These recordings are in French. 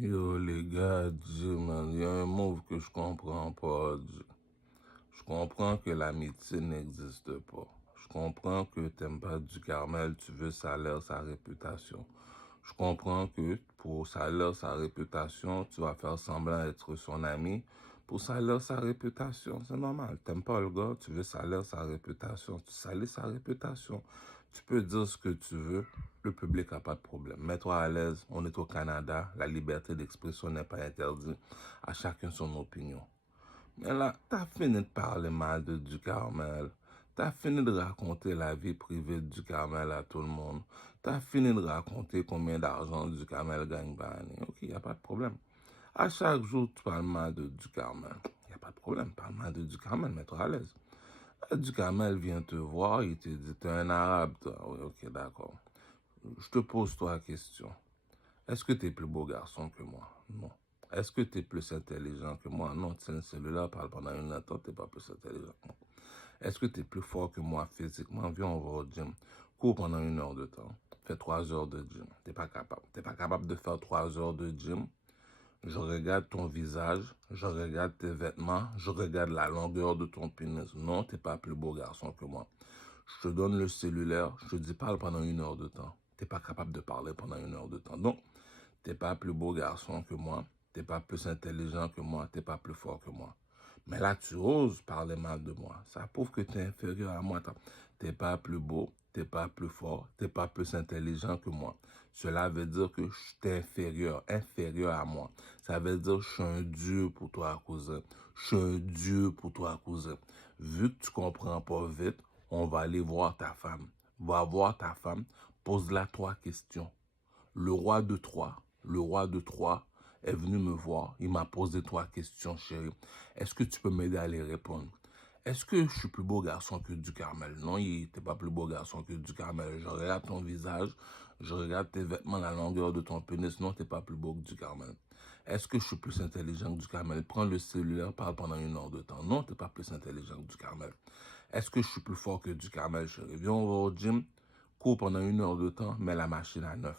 Yo, les gars, man, il y a un move que je comprends pas. Je comprends que l'amitié n'existe pas. Je comprends que t'aimes pas du Carmel, tu veux salaire, sa réputation. Je comprends que pour salaire, sa réputation, tu vas faire semblant d'être son ami. Pour salaire, sa réputation, c'est normal. T'aimes pas le gars, tu veux salaire, sa réputation. Tu salis sa réputation. Tu peux dire ce que tu veux, le public n'a pas de problème. Mets-toi à l'aise, on est au Canada, la liberté d'expression n'est pas interdite. À chacun son opinion. Mais là, t'as fini de parler mal de Ducarmel. T'as fini de raconter la vie privée de Ducarmel à tout le monde. T'as fini de raconter combien d'argent Ducarmel gagne par année. Ok, y a pas de problème. À chaque jour, tu parles mal de Ducarmel. Y a pas de problème, parle mal de Ducarmel, mets-toi à l'aise. Ducarmel vient te voir, il te dit, t'es un arabe, toi. Oui, ok, d'accord. Je te pose trois questions. Est-ce que tu es plus beau garçon que moi? Non. Est-ce que tu es plus intelligent que moi? Non, tu sais, celui-là parle pendant une heure, tu n'es pas plus intelligent que moi. Est-ce que tu es plus fort que moi physiquement? Viens, on va au gym. Cours pendant une heure de temps. Fais 3 heures de gym. Tu n'es pas capable. Tu n'es pas capable de faire 3 heures de gym. Je regarde ton visage, je regarde tes vêtements, je regarde la longueur de ton pénis. Non, tu n'es pas plus beau garçon que moi. Je te donne le cellulaire, je te dis parle pendant une heure de temps. Tu n'es pas capable de parler pendant une heure de temps. Donc, t'es pas plus beau garçon que moi, t'es pas plus intelligent que moi, t'es pas plus fort que moi. Mais là, tu oses parler mal de moi. Ça prouve que tu es inférieur à moi. T'es pas plus beau, t'es pas plus fort, t'es pas plus intelligent que moi. Cela veut dire que je suis inférieur à moi. Ça veut dire que je suis un dieu pour toi, cousin. Je suis un dieu pour toi, cousin. Vu que tu comprends pas vite, on va aller voir ta femme. Va voir ta femme, pose-la 3 questions. Le roi de Troie est venu me voir. Il m'a posé 3 questions, chérie. Est-ce que tu peux m'aider à les répondre? Est-ce que je suis plus beau garçon que du Carmel? Non, il n'était pas plus beau garçon que du Carmel. Je regarde ton visage, je regarde tes vêtements, la longueur de ton pénis. Non, tu n'es pas plus beau que du Carmel. Est-ce que je suis plus intelligent que du Carmel? Prends le cellulaire, parle pendant une heure de temps. Non, tu n'es pas plus intelligent que du Carmel. Est-ce que je suis plus fort que du Carmel, chérie? Viens, on va au gym, cours pendant une heure de temps, mets la machine à 9.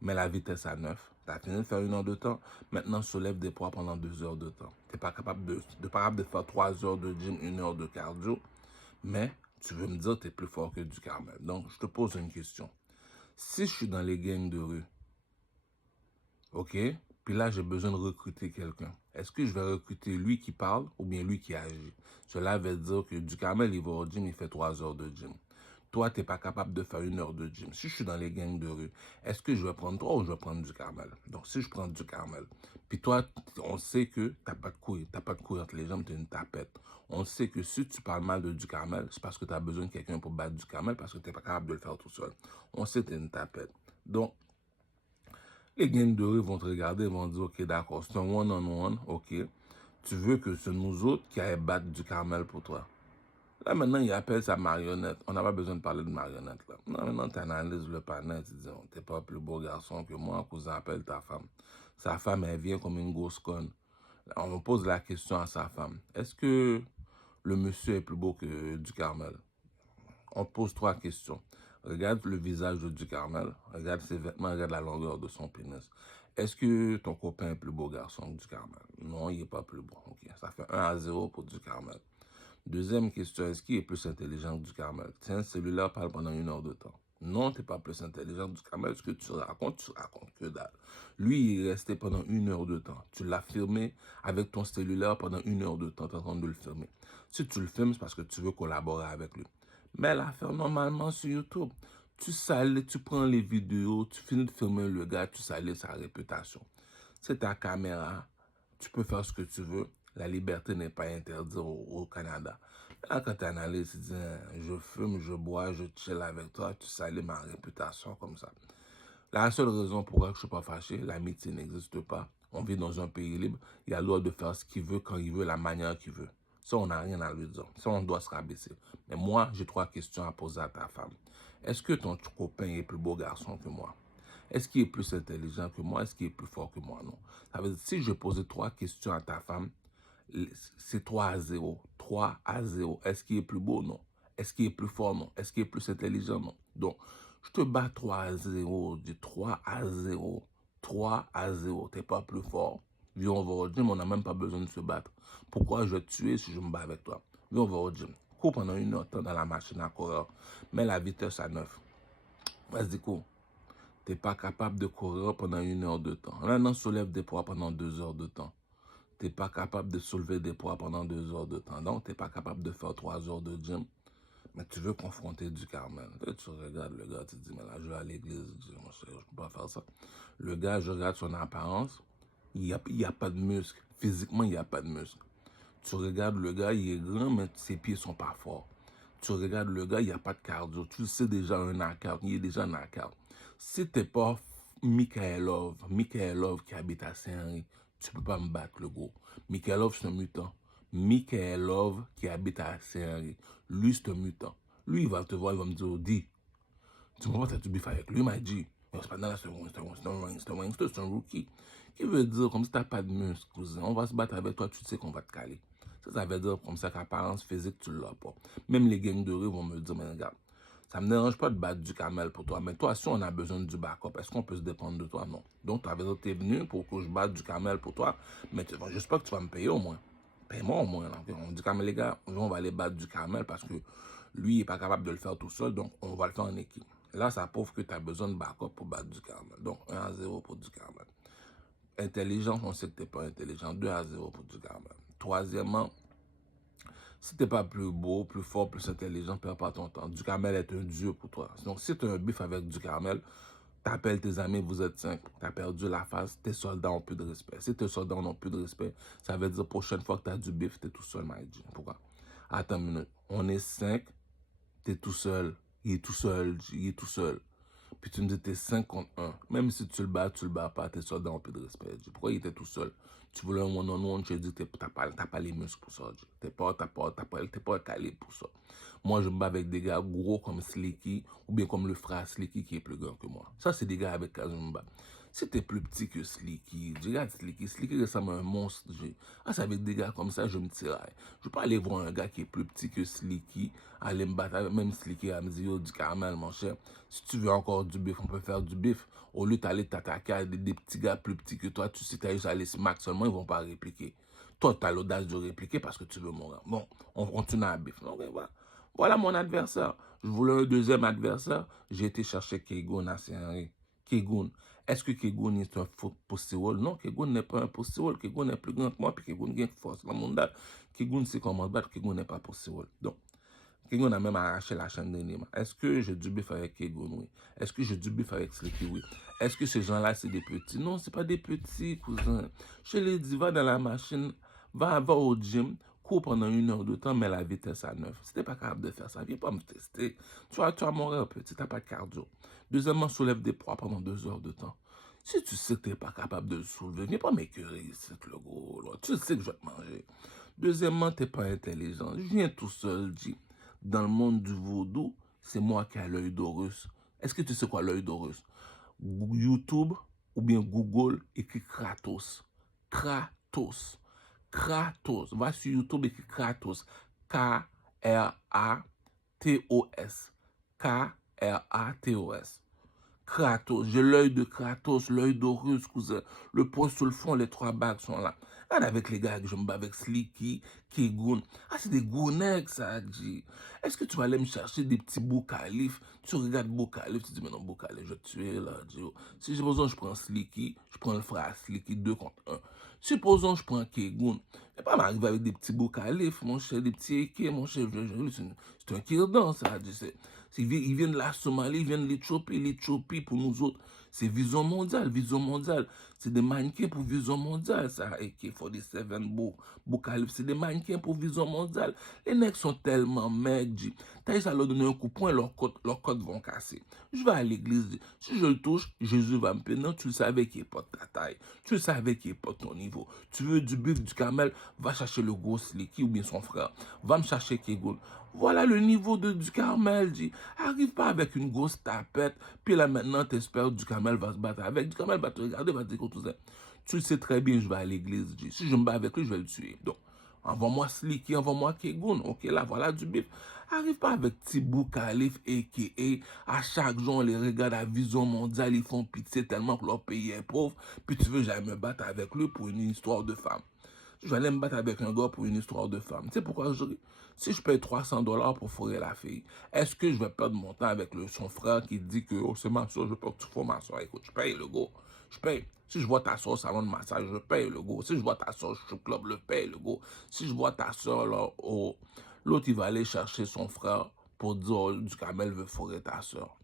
Mets la vitesse à 9. Tu as fini de faire une heure de temps. Maintenant, soulève des poids pendant 2 heures de temps. Tu n'es pas capable de faire 3 heures de gym, une heure de cardio. Mais tu veux me dire que tu es plus fort que du Carmel. Donc, je te pose une question. Si je suis dans les gangs de rue, ok? Puis là, j'ai besoin de recruter quelqu'un. Est-ce que je vais recruter lui qui parle ou bien lui qui agit? Cela veut dire que du Carmel, il va au gym, il fait 3 heures de gym. Toi, tu n'es pas capable de faire une heure de gym. Si je suis dans les gangs de rue, est-ce que je vais prendre toi ou je vais prendre du Carmel? Donc, si je prends du Carmel, puis toi, on sait que tu n'as pas de couilles, tu n'as pas de couilles entre les jambes, tu es une tapette. On sait que si tu parles mal de du Carmel, c'est parce que tu as besoin de quelqu'un pour battre du Carmel parce que tu n'es pas capable de le faire tout seul. On sait que tu es une tapette. Donc, les gangs de rue vont te regarder et vont dire, ok, d'accord, c'est un one-on-one, ok. Tu veux que c'est nous autres qui aillent battre du Carmel pour toi. Là, maintenant, il appelle sa marionnette. On n'a pas besoin de parler de marionnette, là. Non, maintenant, tu analyses le panel, tu dis, t'es pas plus beau garçon que moi, cousin, appelle ta femme. Sa femme, elle vient comme une grosse conne. On me pose la question à sa femme. Est-ce que le monsieur est plus beau que du Carmel? On te pose 3 questions. Regarde le visage de du Carmel, regarde ses vêtements, regarde la longueur de son pénis. Est-ce que ton copain est plus beau garçon que du Carmel? Non, il n'est pas plus beau. Ok, ça fait 1-0 pour du Carmel. Deuxième question, est-ce qu'il est plus intelligent que du Carmel? Tiens, celui-là parle pendant une heure de temps. Non, tu n'es pas plus intelligent que du Carmel. Ce que tu racontes que dalle. Lui, il est resté pendant une heure de temps. Tu l'as filmé avec ton cellulaire pendant une heure de temps. Tu es en train de le filmer. Si tu le filmes, c'est parce que tu veux collaborer avec lui. Mais l'affaire, normalement, sur YouTube, tu prends les vidéos, tu finis de filmer le gars, tu salis sa réputation. C'est ta caméra, tu peux faire ce que tu veux. La liberté n'est pas interdite au Canada. Là, quand tu analyses, tu dis, je fume, je bois, je chill avec toi, tu salis ma réputation comme ça. La seule raison pourquoi je ne suis pas fâché, l'amitié n'existe pas. On vit dans un pays libre. Il a le droit de faire ce qu'il veut, quand il veut, la manière qu'il veut. Ça, on n'a rien à lui dire. Ça, on doit se rabaisser. Mais moi, j'ai 3 questions à poser à ta femme. Est-ce que ton copain est plus beau garçon que moi? Est-ce qu'il est plus intelligent que moi? Est-ce qu'il est plus fort que moi? Non. Ça veut dire, si je posais 3 questions à ta femme, c'est 3-0. 3-0. Est-ce qu'il est plus beau? Non. Est-ce qu'il est plus fort? Non. Est-ce qu'il est plus intelligent? Non. Donc, je te bats 3-0. Du 3-0. 3-0. T'es pas plus fort. Viens, on va au gym, on n'a même pas besoin de se battre. Pourquoi je vais te tuer si je me bats avec toi? Viens, on va au gym. Cours pendant 1 heure de temps dans la machine à courir. Mets la vitesse à 9. Vas-y, cours. Tu n'es pas capable de courir pendant 1 heure de temps. Maintenant, soulève des poids pendant 2 heures de temps. Tu n'es pas capable de soulever des poids pendant 2 heures de temps. Donc, tu n'es pas capable de faire 3 heures de gym. Mais tu veux confronter du Carmel. Tu regardes le gars, tu te dis, mais là, je vais à l'église. Je ne peux pas faire ça. Le gars, je regarde son apparence. Il n'y a pas de muscle. Physiquement, il n'y a pas de muscle. Tu regardes le gars, il est grand, mais ses pieds ne sont pas forts. Tu regardes le gars, il n'y a pas de cardio. Tu le sais déjà un knockout. Il est déjà un knockout. Si tu n'es pas Mikhailov qui habite à Saint-Henri, tu ne peux pas me battre, le gros. Mikhailov, c'est un mutant. Mikhailov qui habite à Saint-Henri, lui, c'est un mutant. Lui, il va te voir, il va me dire, dis, tu me vois, tu bif avec lui, il m'a dit, c'est pas dans la seconde, c'est un rookie. Qui veut dire, comme si tu n'as pas de muscle, cousin, on va se battre avec toi, tu sais qu'on va te caler. Ça veut dire comme ça qu'apparence physique, tu ne l'as pas. Même les gangs de rue vont me dire, mais regarde, ça ne me dérange pas de battre du Carmel pour toi. Mais toi, si on a besoin du backup, est-ce qu'on peut se dépendre de toi? Non. Donc, tu es venu pour que je batte du Carmel pour toi. Mais j'espère que tu vas me payer au moins. Paye-moi au moins. Là. On dit, mais les gars, on va aller battre du Carmel parce que lui, il n'est pas capable de le faire tout seul. Donc, on va le faire en équipe. Là, ça prouve que tu as besoin de backup pour battre du Carmel. Donc, 1-0 pour du Carmel. Intelligent, on sait que tu n'es pas intelligent. 2-0 pour du Carmel. Troisièmement, si tu n'es pas plus beau, plus fort, plus intelligent, perds pas ton temps. Du Carmel est un dieu pour toi. Donc, si tu as un bif avec du Carmel, t'appelles tes amis, vous êtes 5, tu as perdu la face, tes soldats ont plus de respect. Si tes soldats n'ont plus de respect, ça veut dire prochaine fois que tu as du bif, tu es tout seul, Maïdji. Pourquoi? Attends une minute. On est 5, tu es tout seul. Il est tout seul, il est tout seul. Puis tu me dis, t'es 5 contre 1. Même si tu le bats pas, tes soldats n'ont plus de respect. Pourquoi il était tout seul? Tu voulais un one-on-one, je te dis, t'as pas les muscles pour ça. T'es pas calé pour ça. Moi, je me bats avec des gars gros comme Slicky, ou bien comme le frère Slicky qui est plus grand que moi. Ça, c'est des gars avec qui je me bats. Si t'es plus petit que Slicky, je regarde Slicky. Slicky ressemble à un monstre. C'est avec des gars comme ça, je me tiraille. Je ne peux pas aller voir un gars qui est plus petit que Slicky, aller me battre avec même Slicky à me dire, oh, du Carmel, mon cher. Si tu veux encore du bif, on peut faire du bif. Au lieu d'aller t'attaquer à des petits gars plus petits que toi, tu sais, tu as juste à aller smack seulement, ils ne vont pas répliquer. Toi, tu as l'audace de répliquer parce que tu veux mourir. Bon, on continue à bif. Donc, voilà mon adversaire. Je voulais un deuxième adversaire. J'ai été chercher Kegun à Saint-Henri. Kegun. Est-ce que Kegun est un post-roll? Non, Kegun n'est pas un post-roll. Kegun est plus grand que moi, puis Kegun gagne force. Dans mon monde, Kegun sait comment battre, Kegun n'est pas post-roll. Donc, Kegun a même arraché la chaîne de Nima. Est-ce que j'ai du bif avec Kegun? Oui. Est-ce que j'ai du bif avec Slicky? Oui. Est-ce que ces gens-là, c'est des petits? Non, ce pas des petits, cousin. Je l'ai dit, va dans la machine, va au gym, cours pendant 1 heure de temps, mets la vitesse à 9. Si tu n'es pas capable de faire ça, viens pas me tester. Tu vas mourir petit, tu n'as pas de cardio. Deuxièmement, soulève des poids pendant 2 heures de temps. Si tu sais que tu n'es pas capable de le soulever, viens pas m'écœurer ici, le gros. Là. Tu sais que je vais te manger. Deuxièmement, tu n'es pas intelligent. Je viens tout seul, dis. Dans le monde du vaudou, c'est moi qui ai l'œil d'Horus. Est-ce que tu sais quoi l'œil d'Horus? YouTube ou bien Google écrit Kratos. Kratos. Kratos. Va sur YouTube écrit Kratos. K-R-A-T-O-S. K-R-A-T-O-S. Kratos, j'ai l'œil de Kratos, l'œil d'Horus, cousin. Le poing sur le fond, les 3 bagues sont là. Regarde avec les gars que je me bats avec Slicky, Kegun. Ah, c'est des gounecs, ça, dit. Est-ce que tu vas aller me chercher des petits Boukalif? Tu regardes Boukalif, tu dis, mais non, Boukalif, je vais te tuer, là, Dio. Si supposons je prends Slicky, je prends le frère Slicky 2 contre 1. Supposons je prends Kegun. Et pas m'arriver avec des petits Boukalif, mon cher, des petits Eke, mon cher. C'est un kirdan, ça, dit. Ils viennent de la Somalie, ils viennent de l'Éthiopie pour nous autres. C'est vision mondiale, vision mondiale. C'est des mannequins pour vision mondiale, ça. AK-47, Boukalif, c'est des mannequins pour vision mondiale. Les mecs sont tellement maigres. T'as ça leur donner un coup de poing, leurs côtes vont casser. Je vais à l'église. Si je le touche, Jésus va me payer. Non, tu le savais qu'il n'est pas de ta taille. Tu le savais qu'il n'est pas de ton niveau. Tu veux du bif, du camel, va chercher le gros Slicky ou bien son frère. Va me chercher Kegun. Voilà le niveau du Carmel, dit. Arrive pas avec une grosse tapette, puis là maintenant t'espères du Carmel va se battre avec. Du Carmel va te regarder, va te dire tout ça. Tu le sais très bien, je vais à l'église, dit. Si je me bats avec lui, je vais le tuer. Donc, Envoie-moi Slicky, envoie-moi Kegoun. Ok, là, voilà du bif. Arrive pas avec Tibou Khalif, a.k.a. À chaque jour, on les regarde à Vision Mondiale, ils font pitié tellement que leur pays est pauvre. Puis tu veux, j'aille me battre avec lui pour une histoire de femme. Je vais aller me battre avec un gars pour une histoire de femme. Tu sais pourquoi je ris? Si je paye $300 pour fourrer la fille, est-ce que je vais perdre mon temps avec son frère qui dit que oh, c'est ma soeur, je veux pas que tu fourres ma soeur. Écoute, je paye le gars. Je paye. Si je vois ta soeur au salon de massage, je paye le gars. Si je vois ta soeur au strip club, je paye le gars. Si je vois ta soeur là, l'autre, il va aller chercher son frère pour dire oh, du Camel veut fourrer ta soeur.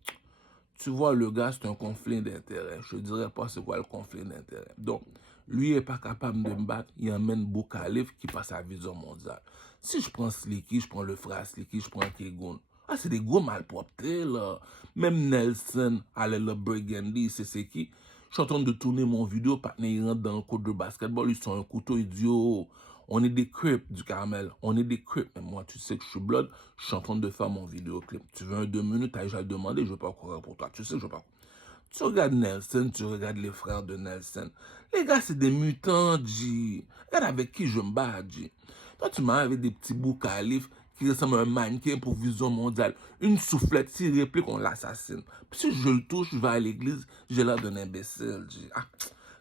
Tu vois, le gars, c'est un conflit d'intérêt. Je ne dirais pas c'est quoi le conflit d'intérêt. Donc, lui n'est pas capable de me battre. Il emmène Boukalif qui passe à Vision Mondiale. Si je prends Slicky, je prends le frère Slicky, je prends Kegoun. Ah, c'est des gros malpropres, là. Même Nelson, le Burgundy, c'est qui? Je suis en train de tourner mon vidéo, partenaire, il rentre dans le court de basketball, ils sont un couteau idiot. On est des crips du Carmel. On est des crips. Mais moi, tu sais que je suis blood. Je suis en train de faire mon vidéoclip. Tu veux un 2 minutes, t'as déjà demandé, je ne vais pas courir pour toi. Tu sais que je ne vais pas. Tu regardes Nelson, tu regardes les frères de Nelson. Les gars, c'est des mutants, G. Regarde avec qui je me bats, G. Toi, tu m'as avec des petits bouts califs qui ressemblent à un mannequin pour Vision Mondiale. Une soufflette, s'il réplique, on l'assassine. Puis si je le touche, je vais à l'église, j'ai l'air d'un imbécile, G. Ah,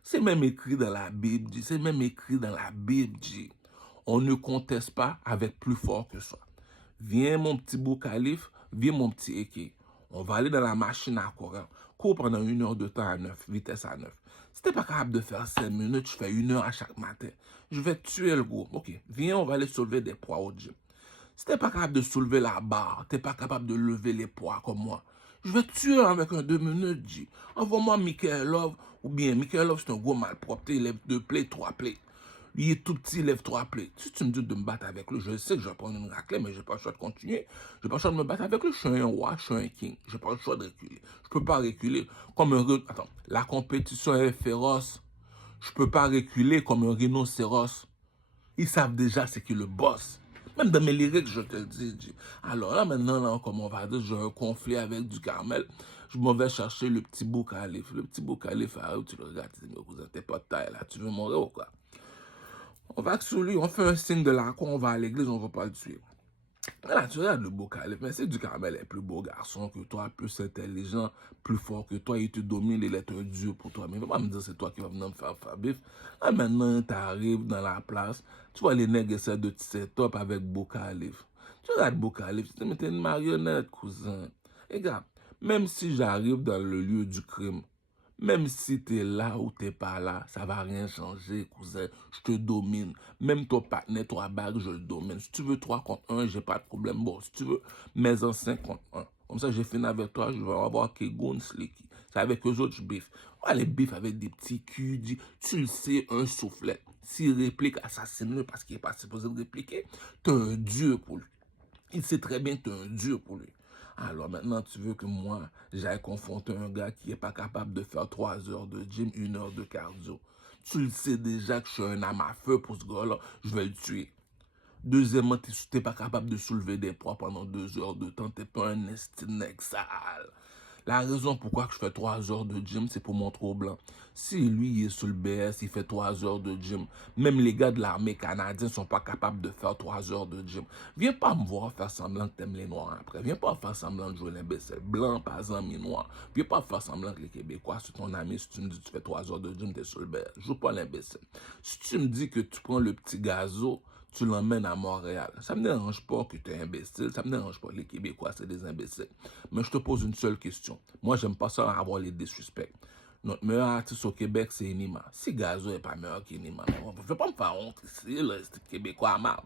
c'est même écrit dans la Bible, G. C'est même écrit dans la Bible, G. On ne conteste pas avec plus fort que soi. Viens mon petit beau calife, viens mon petit Eke. On va aller dans la machine à courir. Cours pendant 1 heure de temps à 9, vitesse à 9. Si t'es pas capable de faire 5 minutes, je fais 1 heure à chaque matin. Je vais te tuer le gros. Ok, viens, on va aller soulever des poids au gym. Si t'es pas capable de soulever la barre, t'es pas capable de lever les poids comme moi, je vais te tuer avec un 2 minutes, G. Envoie-moi Michael Love, ou bien Michael Love, c'est un gros malpropre. Il lève 2 plays, 3 plays. Il est tout petit, il lève 3 plays. Si tu me dis de me battre avec lui, je sais que je vais prendre une raclée, mais je n'ai pas le choix de continuer. Je n'ai pas le choix de me battre avec lui. Je suis un roi, je suis un king. Je n'ai pas le choix de reculer. Je ne peux pas reculer comme un... Attends, la compétition est féroce. Je ne peux pas reculer comme un rhinocéros. Ils savent déjà c'est qui le boss. Même dans mes lyrics, je te le dis. Alors là, maintenant, là, comme on va dire, j'ai un conflit avec du Carmel. Je m'en vais chercher le petit Bou Khalif. Le petit Bou Khalif, tu le regardes, tu dis, mais cousin, t'es pas de taille, là. Tu veux mourir ou quoi? On va sur lui, on fait un signe de la croix, on va à l'église, on va pas le tuer. Là, tu regardes le beau Calif, mais c'est du Carmel est plus beau garçon que toi, plus intelligent, plus fort que toi, il te domine, il est un dieu pour toi. Mais il va pas me dire c'est toi qui vas venir me faire bif. Là, maintenant, tu arrives dans la place, tu vois les nègres essaient de te set-up avec Beau Calif. Tu regardes Beau Calif, tu te mets une marionnette, cousin. Regarde, même si j'arrive dans le lieu du crime, même si tu es là ou tu n'es pas là, ça va rien changer, cousin. Je te domine. Même ton partenaire, toi, bague, je le domine. Si tu veux 3 contre 1, j'ai pas de problème. Bon, si tu veux, mais en 5 contre 1. Comme ça, j'ai fini avec toi, je vais avoir Kegoun, Slicky. C'est avec eux autres, je biffe. Ouais, les biffes avec des petits culs, tu le sais, un soufflet. S'il réplique, assassine-le parce qu'il n'est pas supposé de répliquer. Tu es un dieu pour lui. Il sait très bien que tu es un dieu pour lui. Alors maintenant, tu veux que moi, j'aille confronter un gars qui n'est pas capable de faire 3 heures de gym, 1 heure de cardio. Tu le sais déjà que je suis un âme à feu pour ce gars-là, je vais le tuer. Deuxièmement, tu n'es pas capable de soulever des poids pendant 2 heures de temps, tu n'es pas un estinec sale. La raison pourquoi je fais 3 heures de gym, c'est pour mon trop blanc. Si lui il est sur le BS, il fait 3 heures de gym. Même les gars de l'armée canadienne ne sont pas capables de faire 3 heures de gym. Viens pas me voir faire semblant que t'aimes les Noirs après. Viens pas faire semblant de jouer l'imbécile. Blanc, pas ami noir. Viens pas faire semblant que les Québécois, c'est ton ami. Si tu me dis que tu fais 3 heures de gym, t'es sur le BS. Joue pas l'imbécile. Si tu me dis que tu prends le petit gazo, tu l'emmènes à Montréal. Ça me dérange pas que tu es imbécile, ça me dérange pas. Les Québécois, c'est des imbéciles. Mais je te pose une seule question. Moi, j'aime pas ça avoir les disrespects. Notre meilleur artiste au Québec, c'est Enima. Si Gazo n'est pas meilleur qu'Enima, ne veux pas me faire honte ici, là, c'est Québécois à marde.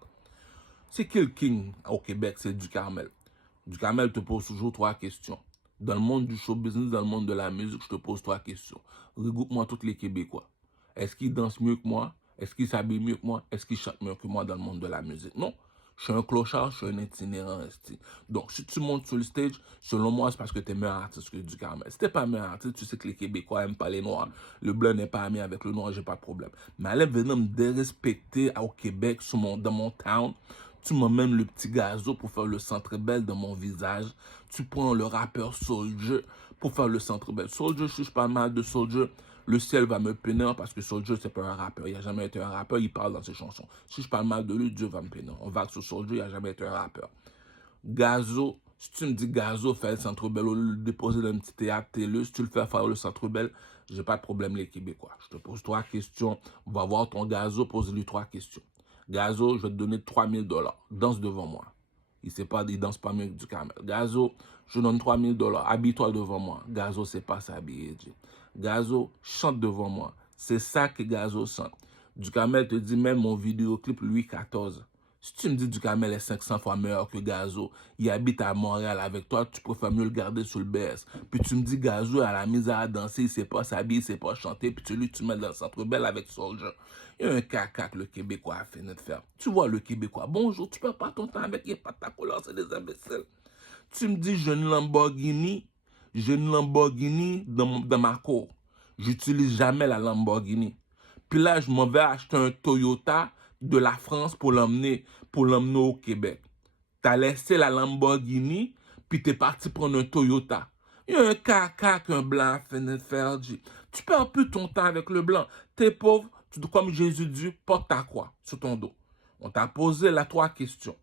C'est qui le king au Québec? C'est Du Carmel. Du Carmel te pose toujours 3 questions. Dans le monde du show business, dans le monde de la musique, je te pose 3 questions. Regroupe-moi tous les Québécois. Est-ce qu'ils dansent mieux que moi? Est-ce qu'ils s'habillent mieux que moi? Est-ce qu'ils chantent mieux que moi dans le monde de la musique? Non. Je suis un clochard, je suis un itinérant. Donc, si tu montes sur le stage, selon moi, c'est parce que tu es meilleur artiste que Du Carmel. Si tu n'es pas meilleur artiste, tu sais que les Québécois n'aiment pas les Noirs. Le blanc n'est pas ami avec le Noir, j'ai pas de problème. Mais allez venir me dérespecter au Québec, dans mon town. Tu m'emmènes le petit gazo pour faire le centre belle de mon visage. Tu prends le rappeur Soulja pour faire le centre belle. Soulja, je suis pas mal de Soulja. le ciel va me punir parce que Soulja, c'est pas un rappeur. Il n'a jamais été un rappeur, il parle dans ses chansons. Si je parle mal de lui, Dieu va me punir. On va sur Soulja, il n'a jamais été un rappeur. Gazo, si tu me dis Gazo, fais le Centre Bell, le déposer dans un petit théâtre, télé, si tu le fais faire le Centre Bell, j'ai pas de problème les Québécois. Je te pose 3 questions, on va voir ton Gazo, pose-lui 3 questions. Gazo, je vais te donner 3000 $. Danse devant moi. Il danse pas mieux que du Camel. Gazo, je donne 3000 $. Habille-toi devant moi. Gazo, c'est pas s'habiller. Gazo, chante devant moi. C'est ça que Gazo chante. Du Camel te dit même mon vidéoclip Louis XIV. Si tu me dis du Camel est 500 fois meilleur que Gazo, il habite à Montréal avec toi, tu préfères mieux le garder sur le BS. Puis tu me dis Gazo a la misère à danser, il sait pas s'habiller, il sait pas chanter, puis tu mets dans le Centre Bell avec Soulja. Il y a un caca que le Québécois a fait de faire. Tu vois le Québécois, bonjour, tu perds pas ton temps avec les pattes à couleur, c'est des imbéciles. Tu me dis j'ai une Lamborghini dans ma cour. J'utilise jamais la Lamborghini. Puis là, je m'en vais acheter un Toyota de la France pour l'emmener au Québec. T'as laissé la Lamborghini, puis t'es parti prendre un Toyota. Il y a un caca qu'un blanc fait de faire. Tu perds plus ton temps avec le blanc. T'es pauvre, tu dois, comme Jésus dit, porte ta croix sur ton dos. On t'a posé la 3 questions.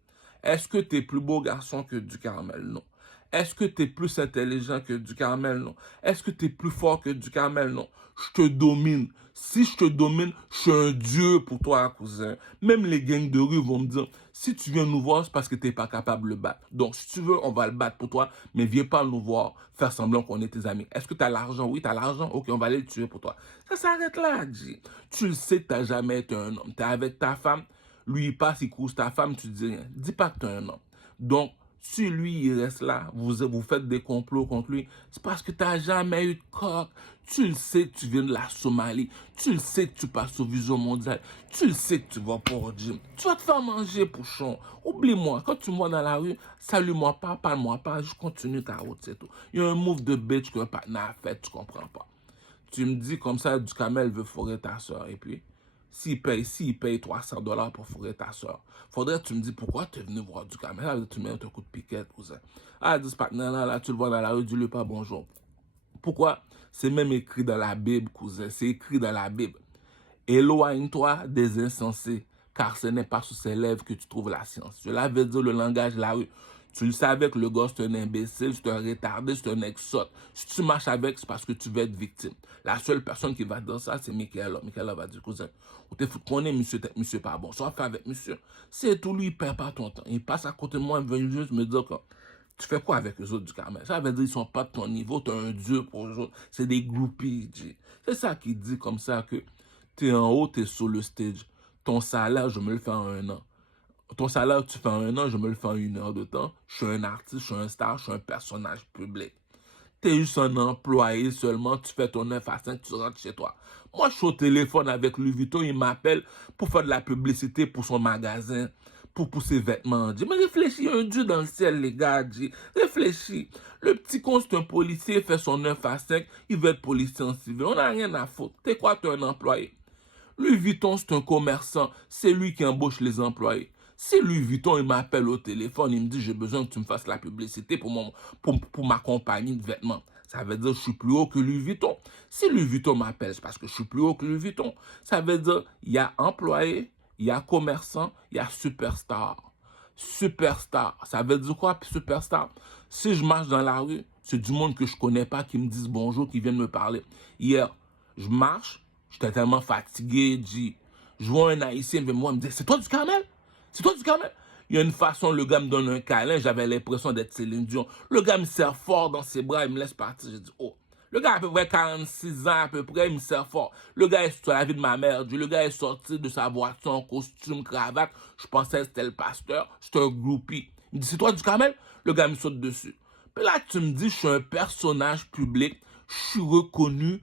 Est-ce que t'es plus beau garçon que du Caramel? Non. Est-ce que t'es plus intelligent que du Caramel? Non. Est-ce que t'es plus fort que du Caramel? Non. Je te domine. Si je te domine, je suis un dieu pour toi, cousin. Même les gangs de rue vont me dire, si tu viens nous voir, c'est parce que tu n'es pas capable de le battre. Donc, si tu veux, on va le battre pour toi, mais viens pas nous voir faire semblant qu'on est tes amis. Est-ce que tu as l'argent? Oui, tu as l'argent. Ok, on va aller le tuer pour toi. Ça s'arrête là, G. Tu le sais que tu n'as jamais été un homme. Tu es avec ta femme, lui, il passe, il couche ta femme, tu dis rien. Dis pas que tu es un homme. Donc, si lui, il reste là, vous faites des complots contre lui, c'est parce que tu n'as jamais eu de coq. Tu le sais que tu viens de la Somalie. Tu le sais que tu passes au Vision Mondiale. Tu le sais que tu vas pas au gym. Tu vas te faire manger, pochon. Oublie-moi. Quand tu me vois dans la rue, salue-moi pas, parle-moi pas. Je continue ta route, c'est tout. Il y a un move de bitch qu'un partenaire a fait, tu comprends pas. Tu me dis comme ça, du Camel veut fourrer ta soeur. Et puis, s'il paye 300 $ pour fourrer ta soeur, faudrait que tu me dis pourquoi tu es venu voir du Camel. Là, tu mets un coup de piquette, cousin. Ah, dis ce partenaire là, tu le vois dans la rue, dis-lui pas bonjour. Pourquoi? C'est même écrit dans la Bible, cousin. C'est écrit dans la Bible. Éloigne-toi des insensés, car ce n'est pas sous ses lèvres que tu trouves la science. Je l'avais dit, le langage de la rue. Tu le savais que le gars, c'est un imbécile, c'est un retardé, c'est un exote. Si tu marches avec, c'est parce que tu veux être victime. La seule personne qui va dire ça, c'est Michaela. Michaela va dire, cousin, on te fout qu'on est, monsieur pas bon. Ça fait avec monsieur. C'est tout, lui, il perd pas ton temps. Il passe à côté de moi, il vient juste me dire que tu fais quoi avec les autres du Carmel? Ça veut dire qu'ils sont pas de ton niveau, tu es un dieu pour eux autres. C'est des groupies, G. C'est ça qui dit comme ça que tu es en haut, tu es sur le stage. Ton salaire, je me le fais en 1 an. Ton salaire, tu fais en 1 an, je me le fais en 1 heure de temps. Je suis un artiste, je suis un star, je suis un personnage public. Tu es juste un employé seulement, tu fais ton 9 à 5, tu rentres chez toi. Moi, je suis au téléphone avec Louis Vuitton, il m'appelle pour faire de la publicité pour son magasin, pour ses vêtements. Dis, mais réfléchis, il y a un Dieu dans le ciel, les gars. Dis, réfléchis. Le petit con, c'est un policier, il fait son 9 à 5, il veut être policier en civil. On n'a rien à foutre. T'es quoi, tu es un employé? Louis Vuitton, c'est un commerçant. C'est lui qui embauche les employés. Si Louis Vuitton, il m'appelle au téléphone, il me dit, j'ai besoin que tu me fasses la publicité pour ma compagnie de vêtements. Ça veut dire que je suis plus haut que Louis Vuitton. Si Louis Vuitton m'appelle, c'est parce que je suis plus haut que Louis Vuitton. Ça veut dire il y a employé, il y a commerçant, il y a superstar. Superstar. Ça veut dire quoi, superstar? Si je marche dans la rue, c'est du monde que je connais pas qui me disent bonjour, qui viennent me parler. Hier, je marche, j'étais tellement fatigué, je vois un Haïtien venir moi, me dire, c'est toi du Carmel? C'est toi du Carmel? Il y a une façon, le gars me donne un câlin, j'avais l'impression d'être Céline Dion. Le gars me serre fort dans ses bras, il me laisse partir. J'ai dit, oh. Le gars a à peu près 46 ans, à peu près, il me serre fort. Le gars est sur la vie de ma mère. Le gars est sorti de sa voiture en costume, cravate. Je pensais que c'était le pasteur. C'était un groupie. Il me dit, c'est toi du Carmel? Le gars me saute dessus. Puis là, tu me dis, je suis un personnage public. Je suis reconnu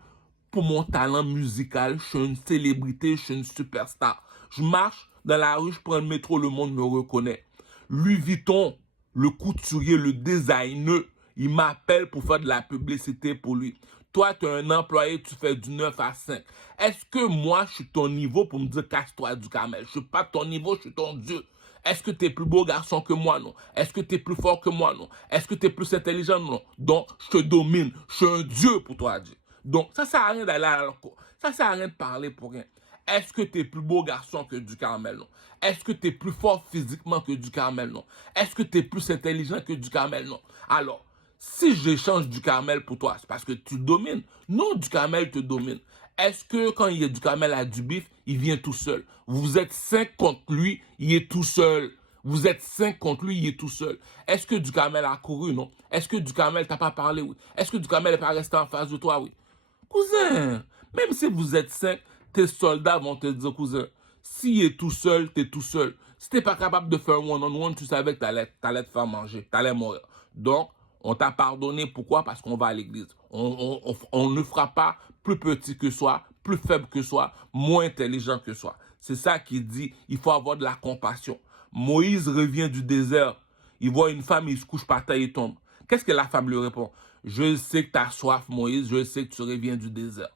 pour mon talent musical. Je suis une célébrité, je suis une superstar. Je marche dans la rue, je prends le métro, le monde me reconnaît. Louis Vuitton, le couturier, le designer, il m'appelle pour faire de la publicité pour lui. Toi, tu es un employé, tu fais du 9 à 5. Est-ce que moi, je suis ton niveau pour me dire casse-toi du Carmel? Je suis pas ton niveau, je suis ton Dieu. Est-ce que tu es plus beau garçon que moi? Non. Est-ce que tu es plus fort que moi? Non. Est-ce que tu es plus intelligent? Non. Donc, je te domine. Je suis un Dieu pour toi, Dieu. Donc, ça sert à rien d'aller à l'encontre. Ça sert à rien de parler pour rien. Est-ce que tu es plus beau garçon que du Carmel? Non. Est-ce que tu es plus fort physiquement que du Carmel? Non. Est-ce que tu es plus intelligent que du Carmel? Non. Alors, si j'échange du Carmel pour toi, c'est parce que tu domines. Non, du Carmel te domine. Est-ce que quand il y a du Carmel à du bif, il vient tout seul? Vous êtes 5 contre lui, il est tout seul. Vous êtes 5 contre lui, il est tout seul. Est-ce que du Carmel a couru? Non. Est-ce que du Carmel t'a pas parlé? Oui. Est-ce que du Carmel n'est pas resté en face de toi? Oui. Cousin, même si vous êtes 5, tes soldats vont te dire, cousin, s'il est tout seul, t'es tout seul. Si t'es pas capable de faire one-on-one, tu savais que t'allais te faire manger, t'allais mourir. Donc, on t'a pardonné. Pourquoi? Parce qu'on va à l'église. On ne fera pas plus petit que soi, plus faible que soi, moins intelligent que soi. C'est ça qui dit, il faut avoir de la compassion. Moïse revient du désert. Il voit une femme, il se couche par terre, il tombe. Qu'est-ce que la femme lui répond? Je sais que tu as soif, Moïse, je sais que tu reviens du désert.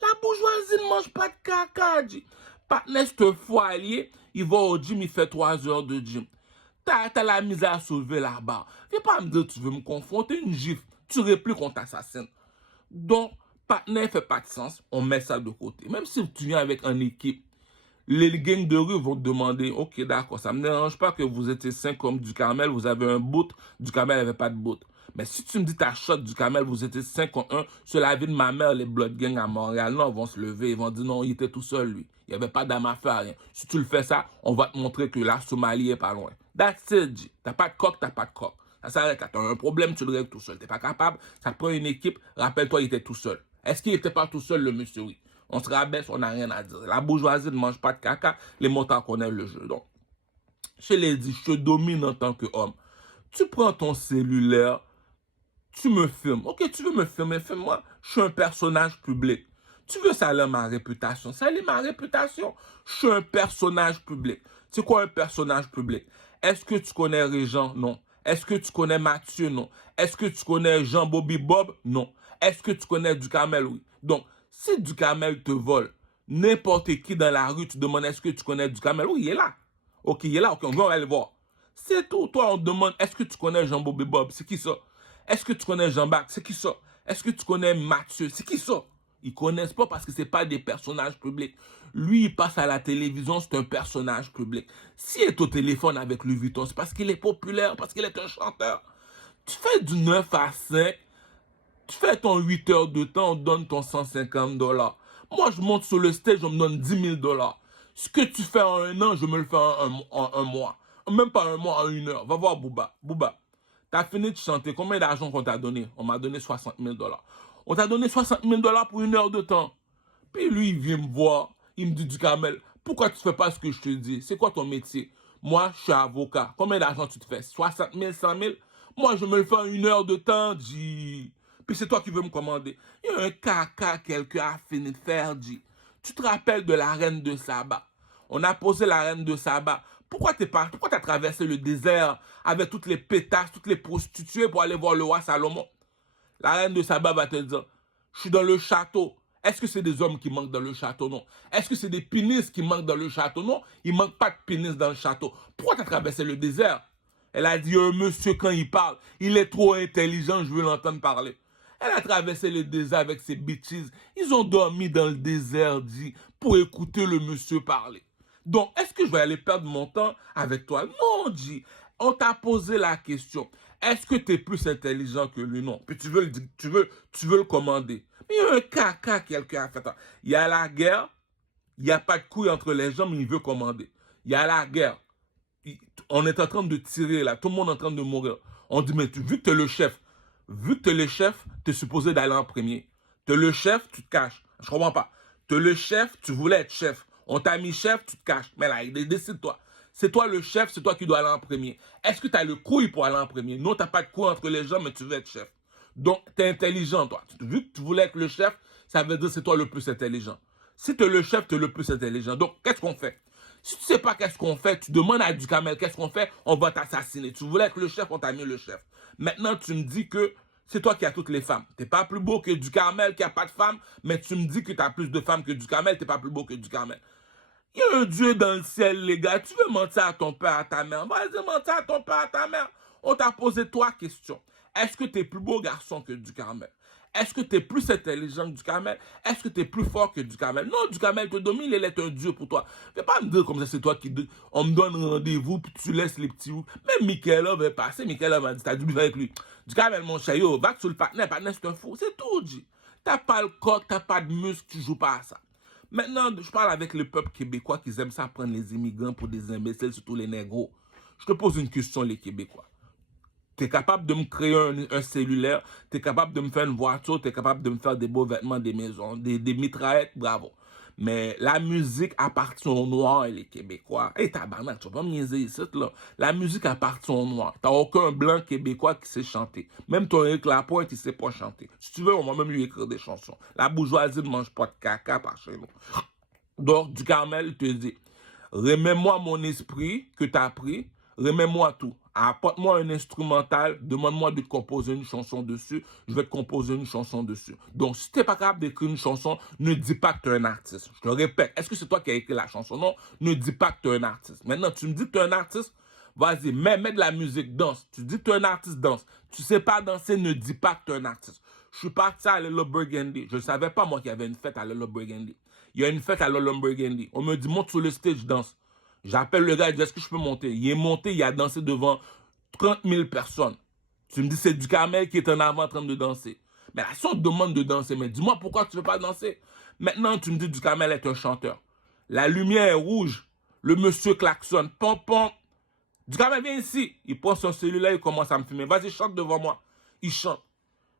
La bourgeoisie ne mange pas de caca, dit. Partner, ce fois allié, il va au gym, il fait 3 heures de gym. T'as la misère à soulever la barre. Viens pas me dire que tu veux me confronter une gifle. Tu répliques qu'on t'assassine. Donc, partenaire fait pas de sens. On met ça de côté. Même si tu viens avec une équipe, les gangs de rue vont te demander, ok, d'accord, ça ne me dérange pas que vous étiez 5 comme du Carmel, vous avez un boot, du Carmel n'avait pas de boot. Mais si tu me dis ta shot du Carmel, vous étiez 5 contre 1, sur la vie de ma mère, les Blood Gangs à Montréal, non, ils vont se lever, ils vont dire non, il était tout seul, lui. Il n'y avait pas d'âme à faire, rien. Si tu le fais ça, on va te montrer que la Somalie est pas loin. That's it, G. T'as pas de coq, t'as pas de coq. Ça s'arrête là. T'as un problème, tu le règles tout seul. T'es pas capable, ça te prend une équipe. Rappelle-toi, il était tout seul. Est-ce qu'il était pas tout seul, le monsieur? Oui. On se rabaisse, on n'a rien à dire. La bourgeoisie ne mange pas de caca, les motards connaissent le jeu. Donc, je l'ai dit, je te domine en tant qu'homme. Tu prends ton cellulaire, tu me filmes. Ok, tu veux me filmer, filme-moi. Je suis un personnage public. Tu veux salir ma réputation? Salir ma réputation? Je suis un personnage public. C'est quoi un personnage public? Est-ce que tu connais Régent? Non. Est-ce que tu connais Mathieu? Non. Est-ce que tu connais Jean-Bobby Bob? Non. Est-ce que tu connais Ducamel? Oui. Donc, si Ducamel te vole, n'importe qui dans la rue, tu demandes est-ce que tu connais Ducamel? Oui, il est là. Ok, il est là. Ok, on va aller voir. C'est tout. Toi, on te demande est-ce que tu connais Jean-Bobby Bob? C'est qui ça? Est-ce que tu connais Jean-Baptiste? C'est qui ça? Est-ce que tu connais Mathieu? C'est qui ça? Ils connaissent pas parce que c'est pas des personnages publics. Lui, il passe à la télévision, c'est un personnage public. S'il est au téléphone avec Louis Vuitton, c'est parce qu'il est populaire, parce qu'il est un chanteur. Tu fais du 9 à 5, tu fais ton 8 heures de temps, on te donne ton 150 $. Moi, je monte sur le stage, on me donne 10 000 $. Ce que tu fais en un an, je me le fais en un mois. Même pas un mois, en une heure. Va voir Booba. Booba, t'as fini de chanter. Combien d'argent qu'on t'a donné? On m'a donné 60 000 $. On t'a donné 60 000 $ pour une heure de temps. Puis lui, il vient me voir. Il me dit, du Ducamel, pourquoi tu fais pas ce que je te dis? C'est quoi ton métier? Moi, je suis avocat. Combien d'argent tu te fais? 60 000, 100 000? Moi, je me le fais en une heure de temps, G. Puis c'est toi qui veux me commander. Il y a un caca quelqu'un a fini de faire, G. Tu te rappelles de la reine de Saba? On a posé la reine de Saba. Pourquoi t'as traversé le désert avec toutes les pétasses, toutes les prostituées pour aller voir le roi Salomon? La reine de Saba va te dire, je suis dans le château. Est-ce que c'est des hommes qui manquent dans le château? Non. Est-ce que c'est des pénis qui manquent dans le château? Non. Il ne manque pas de pénis dans le château. Pourquoi tu as traversé le désert? Elle a dit, monsieur, quand il parle, il est trop intelligent, je veux l'entendre parler. Elle a traversé le désert avec ses bitches. Ils ont dormi dans le désert, dit, pour écouter le monsieur parler. Donc, est-ce que je vais aller perdre mon temps avec toi? Non, dit. On t'a posé la question. Est-ce que tu es plus intelligent que lui? Non. Puis tu veux le commander. Mais il y a un caca quelqu'un a fait. Il y a la guerre. Il n'y a pas de couilles entre les gens, mais il veut commander. Il y a la guerre. On est en train de tirer là. Tout le monde est en train de mourir. On dit, mais vu que tu es le chef, tu es supposé d'aller en premier. Tu es le chef, tu te caches. Je comprends pas. Tu es le chef, tu voulais être chef. On t'a mis chef, tu te caches. Mais là, décide-toi. C'est toi le chef, c'est toi qui dois aller en premier. Est-ce que tu as le couille pour aller en premier? Non, tu n'as pas de couille entre les gens, mais tu veux être chef. Donc, tu es intelligent, toi. Vu que tu voulais être le chef, ça veut dire que c'est toi le plus intelligent. Si tu es le chef, tu es le plus intelligent. Donc, qu'est-ce qu'on fait? Si tu ne sais pas qu'est-ce qu'on fait, tu demandes à Ducamel qu'est-ce qu'on fait, on va t'assassiner. Tu voulais être le chef, on t'a mis le chef. Maintenant, tu me dis que c'est toi qui as toutes les femmes. Tu n'es pas plus beau que Ducamel qui n'a pas de femmes, mais tu me dis que tu as plus de femmes que Ducamel, tu n'es pas plus beau que Ducamel. Il y a un Dieu dans le ciel, les gars. Tu veux mentir à ton père, à ta mère? Vas-y, mentir à ton père, à ta mère. On t'a posé 3 questions. Est-ce que tu es plus beau garçon que Ducamel? Est-ce que tu es plus intelligent que Duhamel? Est-ce que tu es plus fort que Duhamel? Non, Duhamel te domine, il est un dieu pour toi. Fais pas me dire comme ça, c'est toi qui... On me donne rendez-vous, puis tu laisses les petits... Même Michaela va passer, Michaela m'a dit, t'as dû vivre avec lui. Duhamel, mon chat, yo, va sur le partenaire c'est un fou. C'est tout, G. T'as pas le coq, t'as pas de muscle, tu joues pas à ça. Maintenant, je parle avec le peuple québécois qui aime ça prendre les immigrants pour des imbéciles, surtout les négros. Je te pose une question, les Québécois. Tu es capable de me créer un cellulaire, tu es capable de me faire une voiture, tu es capable de me faire des beaux vêtements, des maisons, des mitraillettes, bravo. Mais la musique appartient aux Noirs et les Québécois. Hé, tabarnak, tu vas pas me niaiser ici, là. La musique appartient aux Noirs. T'as aucun blanc québécois qui sait chanter. Même ton Éric Lapointe, il sait pas chanter. Si tu veux, on va même lui écrire des chansons. La bourgeoisie ne mange pas de caca par chez nous. Donc, Duhamel te dit, remets-moi mon esprit que tu as pris, remets-moi tout. Apporte-moi un instrumental, demande-moi de composer une chanson dessus, je vais te composer une chanson dessus. Donc, si tu n'es pas capable d'écrire une chanson, ne dis pas que tu es un artiste. Je te répète, est-ce que c'est toi qui as écrit la chanson? Non, ne dis pas que tu es un artiste. Maintenant, tu me dis que tu es un artiste, vas-y, mets de la musique, danse. Tu dis que tu es un artiste, danse. Tu sais pas danser, ne dis pas que tu es un artiste. Je suis parti à Lolo Burgundy. Je ne savais pas, moi, qu'il y avait une fête à Lolo Burgundy. Il y a une fête à Lolo Burgundy. On me dit, monte sur le stage, danse. J'appelle le gars, il dit, est-ce que je peux monter? Il est monté, il a dansé devant 30 000 personnes. Tu me dis, c'est Duhamel qui est en avant en train de danser. Mais là, si on te demande de danser, mais dis-moi pourquoi tu ne veux pas danser. Maintenant, tu me dis, Duhamel est un chanteur. La lumière est rouge. Le monsieur klaxonne. Pom, pom. Duhamel, viens ici. Il prend son cellulaire, il commence à me filmer. Vas-y, chante devant moi. Il chante.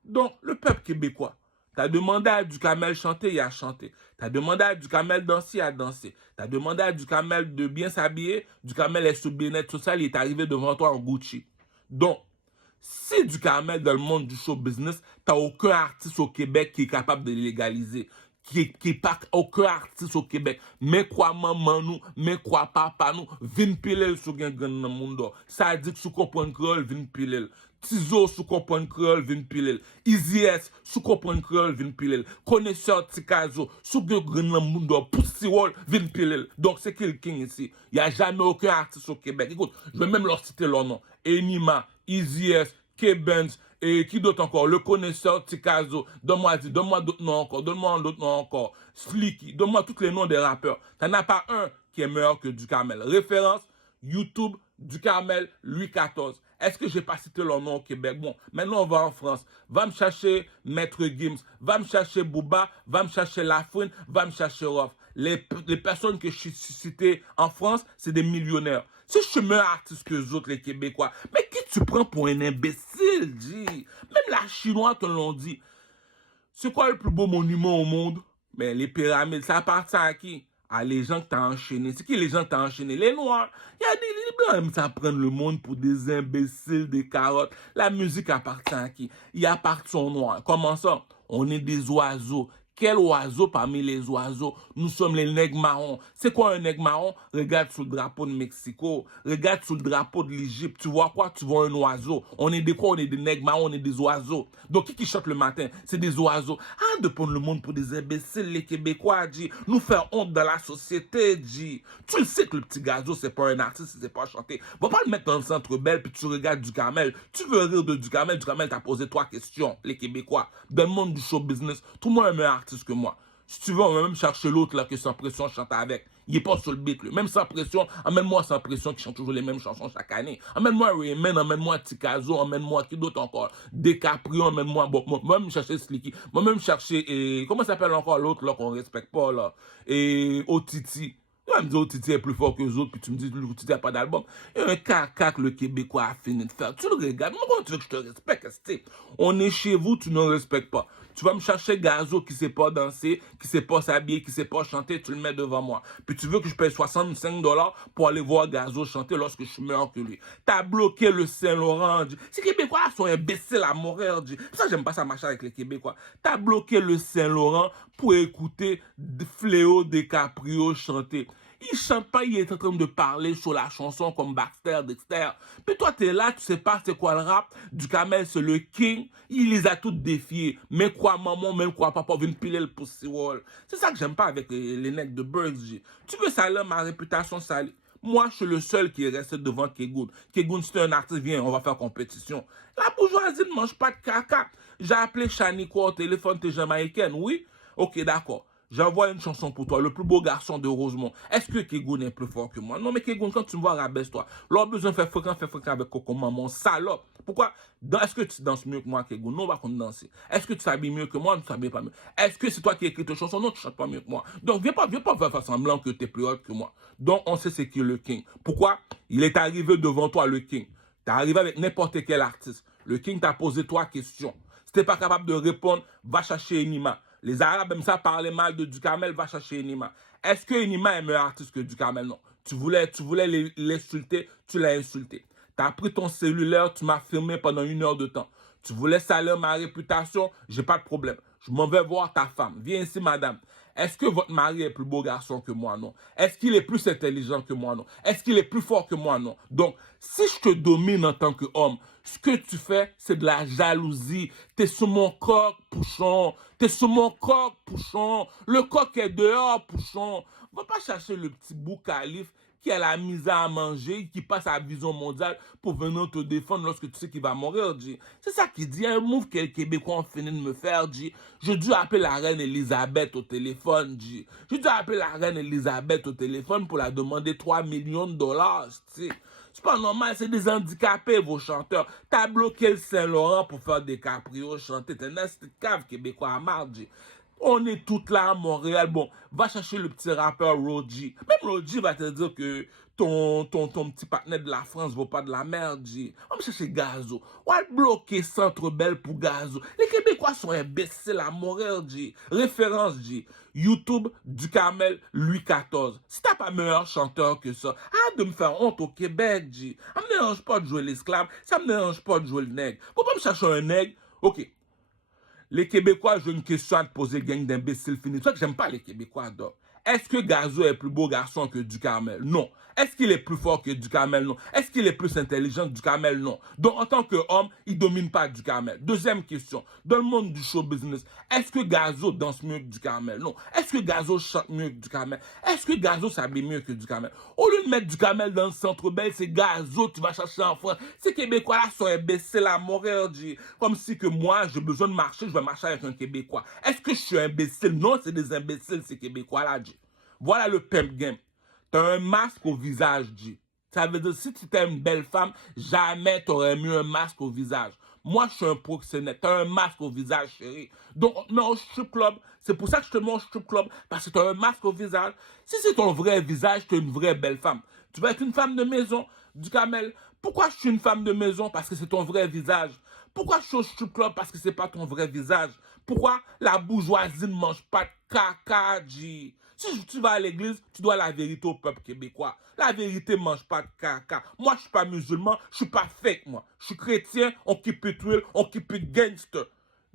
Donc, le peuple québécois, t'as demandé à Duhamel chanter, il a chanté. T'as demandé à Duhamel danser, il a dansé. T'as demandé à Duhamel de bien s'habiller, Duhamel est sous bien-être social, il est arrivé devant toi en Gucci. Donc, si Duhamel dans le monde du show business, t'as aucun artiste au Québec qui est capable de légaliser. Qui est pas aucun artiste au Québec. Mais quoi maman nous, mais quoi papa nous, vin pilel sou gen gen nan moun. Ça dit que sou kompren créole, vin pilel. Tizo sou kompren créole, vin pilel. Easy S sou kompren créole, vin pilel. Connaisseur Tikazo sou gen nan moun Poussiwol, vin pilel. Donc c'est quelqu'un ici. Il n'y a jamais aucun artiste au Québec. Écoute, je vais même leur citer leur nom. Enima, Easy S, K-Benz, et qui d'autre encore? Le connaisseur Tikazo. Donne-moi d'autres noms encore. Donne-moi d'autres noms encore. Slicky. Donne-moi tous les noms des rappeurs. T'en as pas un qui est meilleur que Duhamel. Référence, YouTube, Duhamel, Louis XIV. Est-ce que j'ai pas cité leur nom au Québec? Bon, maintenant on va en France. Va me chercher Maître Gims. Va me chercher Booba. Va me chercher Lafouine. Va me chercher Rof. Les personnes que je suis citées en France, c'est des millionnaires. Si je suis meilleur artiste que les autres, les Québécois, mais qui tu prends pour un imbécile, G? Même la Chinois te l'ont dit. C'est quoi le plus beau monument au monde? Mais les pyramides, ça appartient à qui? À les gens que t'as enchaînés. C'est qui les gens que t'as enchaînés? Les Noirs. Il y a des blancs, ça prennent le monde pour des imbéciles, des carottes. La musique appartient à qui? Il appartient aux Noirs. Comment ça? On est des oiseaux. Quel oiseau parmi les oiseaux? Nous sommes les nègres marrons. C'est quoi un nègre marron? Regarde sous le drapeau de Mexico. Regarde sous le drapeau de l'Égypte. Tu vois quoi? Tu vois un oiseau. On est des quoi? On est des nègres marrons, on est des oiseaux. Donc qui chante le matin? C'est des oiseaux. Ah, de prendre le monde pour des imbéciles, les Québécois, dit. Nous faire honte dans la société, dit. Tu le sais que le petit Gazo, c'est pas un artiste, c'est pas chanter. Va pas le mettre dans le centre belle, puis tu regardes Duhamel. Tu veux rire de Duhamel? Duhamel t'a posé 3 questions, les Québécois. Dans le monde du show business, tout le monde est meilleur artiste que moi. Si tu veux, on va même chercher l'autre là que Sans Pression chante avec. Il est pas sur le beat, lui. Même Sans Pression, emmène-moi Sans Pression qui chante toujours les mêmes chansons chaque année. Emmène-moi Rayman, emmène-moi Tikazo, emmène-moi qui d'autre encore? DiCaprio, emmène-moi. Bon, moi même chercher Slicky. Moi même chercher, comment s'appelle encore l'autre là qu'on respecte pas là? Et Otiti. Tu vas me dire, Otiti est plus fort que les autres, puis tu me dis, Otiti n'a pas d'album. Il y a un caca que le Québécois a fini de faire. Tu le regardes. Comment tu veux que je te respecte? On est chez vous, tu ne respectes pas. Tu vas me chercher Gazo qui ne sait pas danser, qui ne sait pas s'habiller, qui ne sait pas chanter, tu le mets devant moi. Puis tu veux que je paye 65 $ pour aller voir Gazo chanter lorsque je suis meilleur que lui. T'as bloqué le Saint-Laurent. Ces Québécois sont imbéciles à mourir. C'est ça, j'aime pas ça marcher avec les Québécois. T'as bloqué le Saint-Laurent pour écouter Fléau DiCaprio chanter. Il chante pas, il est en train de parler sur la chanson comme Baxter, Dexter. Puis toi, t'es là, tu sais pas c'est quoi le rap. Duhamel, c'est le king. Il les a toutes défiés. Mais quoi maman, même quoi papa, vient piler le Poussiwol. C'est ça que j'aime pas avec les nègres de Burgs. Tu veux salir ma réputation salie? Moi, je suis le seul qui est resté devant Kegoun. Kegoun, c'est un artiste, viens, on va faire compétition. La bourgeoisie ne mange pas de caca. J'ai appelé Shaniqua au téléphone, t'es jamaïcaine, oui? Ok, d'accord. J'envoie une chanson pour toi, le plus beau garçon de Rosemont. Est-ce que Kegoun est plus fort que moi? Non, mais Kegoun, quand tu me vois, rabaisse-toi. Leur besoin de faire fréquent avec Coco Maman, salope. Pourquoi? Est-ce que tu danses mieux que moi, Kegoun? Non, on va qu'on danser. Est-ce que tu t'habilles mieux que moi? Tu t'habilles pas mieux. Est-ce que c'est toi qui écris tes chansons? Non, tu chantes pas mieux que moi. Donc, viens pas faire semblant que tu es plus haute que moi. Donc, on sait c'est qui le King. Pourquoi? Il est arrivé devant toi, le King. T'es arrivé avec n'importe quel artiste. Le King t'a posé trois questions. Si t'es pas capable de répondre, va chercher Enima. Les Arabes aiment ça parler mal de Dukamel, va chercher Enima. Est-ce que Enima est meilleur artiste que Dukamel? Non. Tu voulais l'insulter, tu l'as insulté. Tu as pris ton cellulaire, tu m'as filmé pendant 1 heure de temps. Tu voulais salir ma réputation, j'ai pas de problème. Je m'en vais voir ta femme. Viens ici, madame. Est-ce que votre mari est plus beau garçon que moi? Non. Est-ce qu'il est plus intelligent que moi? Non. Est-ce qu'il est plus fort que moi? Non. Donc, si je te domine en tant qu'homme, ce que tu fais, c'est de la jalousie. T'es sur mon coq, Pouchon. T'es sur mon coq, Pouchon. Le coq est dehors, Pouchon. Va pas chercher le petit bout calife qui a la misère à manger, qui passe à la vision mondiale pour venir te défendre lorsque tu sais qu'il va mourir, G. C'est ça qu'il dit, un move que les Québécois ont fini de me faire, G. J'ai dû appeler la reine Elisabeth au téléphone, G. J'ai dû appeler la reine Elisabeth au téléphone pour la demander 3 millions de dollars, tu sais. C'est pas normal, c'est des handicapés, vos chanteurs. T'as bloqué le Saint-Laurent pour faire des caprios chanter. T'es un cave québécois à marge. On est toutes là à Montréal. Bon, va chercher le petit rappeur Roji. Même Roji va te dire que ton petit partenaire de la France vaut pas de la merde, G. On va chercher Gazo. On va bloquer Centre Bell pour Gazo. Les Québécois sont imbéciles à mourir, G. Référence, G. YouTube, Dukamel, Louis XIV. Si t'as pas meilleur chanteur que ça, arrête de me faire honte au Québec, G. Ça me dérange pas de jouer l'esclave. Ça me dérange pas de jouer le nègre. Faut pas me chercher un nègre. Ok. Les Québécois, j'ai une question à te poser, gang d'imbéciles finis. C'est ça que j'aime pas les Québécois, donc. Est-ce que Gazo est plus beau garçon que Dukamel? Non. Est-ce qu'il est plus fort que Dukamel? Non. Est-ce qu'il est plus intelligent que Dukamel? Non. Donc, en tant qu'homme, il domine pas Dukamel. Deuxième question. Dans le monde du show business, est-ce que Gazo danse mieux que Dukamel? Non. Est-ce que Gazo chante mieux que Dukamel? Est-ce que Gazo s'habille mieux que Dukamel? Au lieu de mettre Dukamel dans le centre belle, c'est Gazo, tu vas chercher en France. Ces Québécois-là sont imbéciles à mourir, G. Comme si que moi, j'ai besoin de marcher, je vais marcher avec un Québécois. Est-ce que je suis imbécile? Non, c'est des imbéciles, ces Québécois-là, G. Voilà le pimp game. T'as un masque au visage, G. Ça veut dire, si tu étais une belle femme, jamais t'aurais mis un masque au visage. Moi, je suis un proxénète. T'as un masque au visage, chérie. Donc, on te met au strip club. C'est pour ça que je te mets au strip club. Parce que t'as un masque au visage. Si c'est ton vrai visage, t'es une vraie belle femme. Tu vas être une femme de maison, Dukamel. Pourquoi je suis une femme de maison? Parce que c'est ton vrai visage. Pourquoi je suis au strip club? Parce que c'est pas ton vrai visage. Pourquoi la bourgeoisie ne mange pas de caca, G? Si tu vas à l'église, tu dois la vérité au peuple québécois. La vérité ne mange pas de caca. Moi, je suis pas musulman, je suis pas fake, moi. Je suis chrétien, on keep it real, on keep it gangster.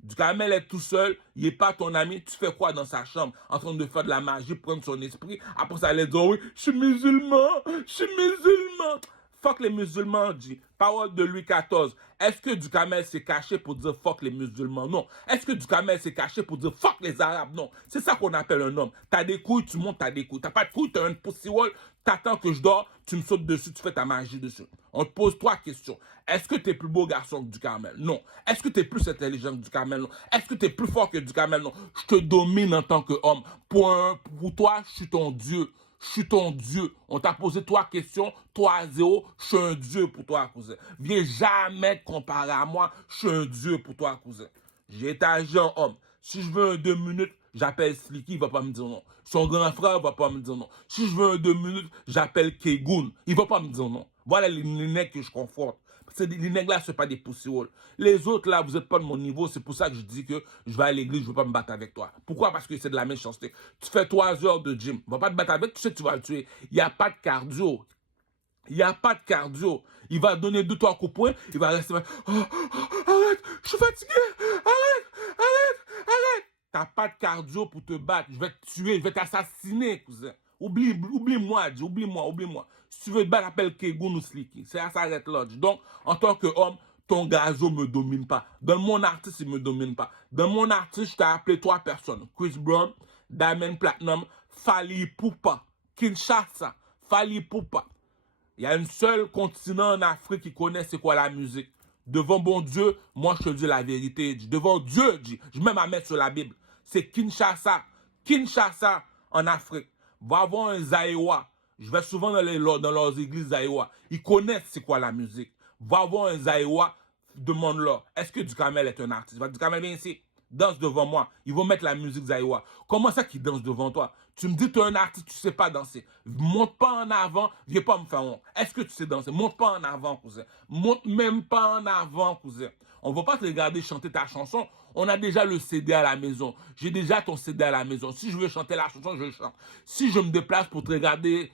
Dukamel est tout seul, il n'est pas ton ami, tu fais quoi dans sa chambre? En train de faire de la magie, prendre son esprit. Après ça, elle dit, oh oui, je suis musulman, je suis musulman. Fuck les musulmans, dit. Parole de Louis XIV. Est-ce que Dukamel s'est caché pour dire fuck les musulmans? Non. Est-ce que Dukamel s'est caché pour dire fuck les arabes? Non. C'est ça qu'on appelle un homme. T'as des couilles, tu montes, t'as des couilles. T'as pas de couilles, t'as une pussy wall. T'attends que je dors, tu me sautes dessus, tu fais ta magie dessus. On te pose 3 questions. Est-ce que t'es plus beau garçon que Dukamel? Non. Est-ce que t'es plus intelligent que Dukamel? Non. Est-ce que t'es plus fort que Dukamel? Non. Je te domine en tant qu'homme. Pour toi, je suis ton Dieu. Je suis ton Dieu. On t'a posé 3 questions, 3-0. Je suis un Dieu pour toi, cousin. Viens jamais te comparer à moi. Je suis un Dieu pour toi, cousin. J'ai été agi en homme. Si je veux un 2 minutes, j'appelle Slicky, il va pas me dire non. Son grand frère va pas me dire non. Si je veux un 2 minutes, j'appelle Kegoun. Il va pas me dire non. Voilà les nègres que je conforte. Les nègres là, ce pas des poussées. Les autres là, vous n'êtes pas de mon niveau. C'est pour ça que je dis que je vais à l'église, je ne veux pas me battre avec toi. Pourquoi? Parce que c'est de la méchanceté. Tu fais 3 heures de gym. On ne va pas te battre avec, tu sais que tu vas le tuer. Il n'y a pas de cardio. Il n'y a pas de cardio. Il va donner 2-3 coups de poing. Il va rester. Arrête, je suis fatigué. Arrête. T'as pas de cardio pour te battre. Je vais te tuer, je vais t'assassiner, cousin. Oublie-moi, oublie-moi. Si tu veux te battre, appelle Kegoun ou Slicky. C'est à s'arrête Lodge. Donc, en tant qu'homme, ton Gazo me domine pas. Dans mon artiste, il me domine pas. Dans mon artiste, je t'ai appelé 3 personnes. Chris Brown, Diamond Platinum, Fally Ipupa, Kinshasa, Fally Ipupa. Il y a un seul continent en Afrique qui connaît c'est quoi la musique. Devant bon Dieu, moi je te dis la vérité. Devant Dieu, je mets ma main sur la Bible. C'est Kinshasa. Kinshasa en Afrique. Va voir un Zaïwa. Je vais souvent dans leurs églises Zaïwa. Ils connaissent c'est quoi la musique. Va voir un Zaïwa, demande-leur, est-ce que Duhamel est un artiste? Va Duhamel, viens ici. Danse devant moi. Ils vont mettre la musique Zaïwa. Comment ça qu'ils dansent devant toi? Tu me dis que tu es un artiste, tu ne sais pas danser. Monte pas en avant, viens pas me faire honte. Est-ce que tu sais danser? Monte pas en avant, cousin. Monte même pas en avant, cousin. On ne va pas te regarder chanter ta chanson. On a déjà le CD à la maison. J'ai déjà ton CD à la maison. Si je veux chanter la chanson, je chante. Si je me déplace pour te regarder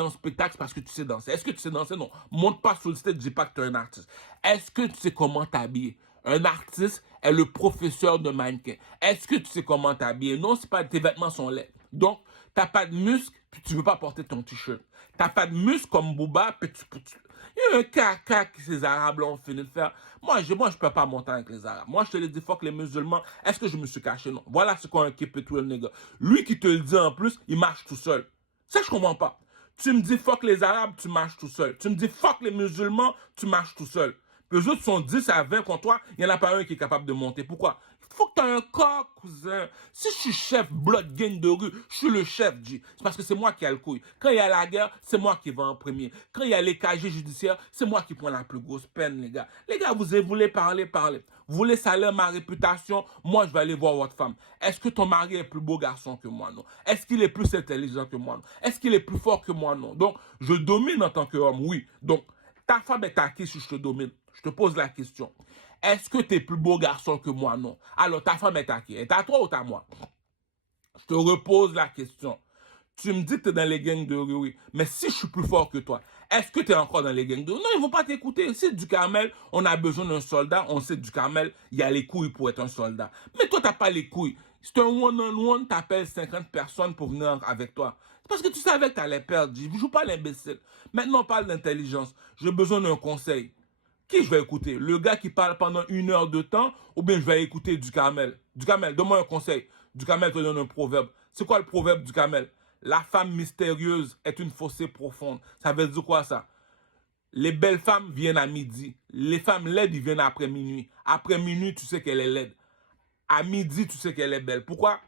en spectacle, c'est parce que tu sais danser. Est-ce que tu sais danser? Non. Monte pas sur le stage, dis pas que tu es un artiste. Est-ce que tu sais comment t'habiller? Un artiste est le professeur de mannequin. Est-ce que tu sais comment t'habiller? Non, c'est pas, tes vêtements sont laids. Donc, t'as pas de muscles, puis tu veux pas porter ton t-shirt. T'as pas de muscles comme Booba, puis il y a un caca que ces Arabes ont fini de faire. Moi, je peux pas monter avec les Arabes. Moi, je te le dis, fuck les musulmans. Est-ce que je me suis caché? Non. Voilà ce qu'on a un keep it real, nigga. Lui qui te le dit en plus, il marche tout seul. Ça, je comprends pas. Tu me dis fuck les Arabes, tu marches tout seul. Tu me dis fuck les musulmans, tu marches tout seul. Puis eux autres sont 10 à 20 contre toi, il n'y en a pas un qui est capable de monter. Pourquoi? Il faut que tu aies un corps, cousin. Si je suis chef blood gang de rue, je suis le chef, G. C'est parce que c'est moi qui ai le couille. Quand il y a la guerre, c'est moi qui vais en premier. Quand il y a les KG judiciaires, c'est moi qui prends la plus grosse peine, les gars. Les gars, vous voulez parler. Vous voulez salir ma réputation? Moi, je vais aller voir votre femme. Est-ce que ton mari est plus beau garçon que moi? Non. Est-ce qu'il est plus intelligent que moi? Non. Est-ce qu'il est plus fort que moi? Non. Donc, je domine en tant qu'homme, oui. Donc, ta femme est à qui si je te domine? Je te pose la question. Est-ce que tu es plus beau garçon que moi? Non. Alors, ta femme est à qui? Est à toi ou à moi? Je te repose la question. Tu me dis que tu es dans les gangs de rue, oui. Mais si je suis plus fort que toi, est-ce que tu es encore dans les gangs de rue? Non, ils ne vont pas t'écouter. Si Duhamel, on a besoin d'un soldat, on sait Duhamel, il y a les couilles pour être un soldat. Mais toi, tu n'as pas les couilles. C'est un one-on-one, tu appelles 50 personnes pour venir avec toi. C'est parce que tu savais que tu allais perdre. Je ne joue pas l'imbécile. Maintenant, on parle d'intelligence. J'ai besoin d'un conseil. Qui je vais écouter? Le gars qui parle pendant 1 heure de temps ou bien je vais écouter Duhamel? Duhamel, donne-moi un conseil. Duhamel te donne un proverbe. C'est quoi le proverbe Duhamel? La femme mystérieuse est une fossée profonde. Ça veut dire quoi ça? Les belles femmes viennent à midi. Les femmes laides, ils viennent après minuit. Après minuit, tu sais qu'elle est laide. À midi, tu sais qu'elle est belle. Pourquoi?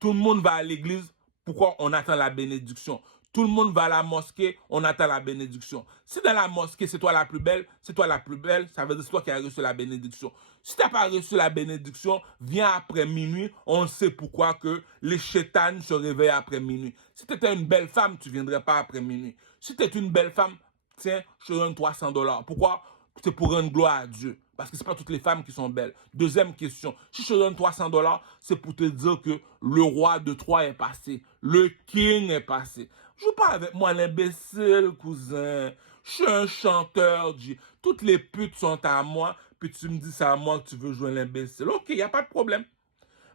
Tout le monde va à l'église. Pourquoi? On attend la bénédiction. Tout le monde va à la mosquée, on attend la bénédiction. Si dans la mosquée, c'est toi la plus belle, ça veut dire que c'est toi qui as reçu la bénédiction. Si tu n'as pas reçu la bénédiction, viens après minuit, on sait pourquoi que les chétanes se réveillent après minuit. Si tu étais une belle femme, tu ne viendrais pas après minuit. Si tu es une belle femme, tiens, je te donne $300. Pourquoi? C'est pour rendre gloire à Dieu. Parce que ce n'est pas toutes les femmes qui sont belles. Deuxième question. Si je te donne $300, c'est pour te dire que le roi de Troie est passé. Le king est passé. Joue pas avec moi l'imbécile, cousin. Je suis un chanteur, G. Toutes les putes sont à moi, puis tu me dis c'est à moi que tu veux jouer l'imbécile. Ok, il n'y a pas de problème.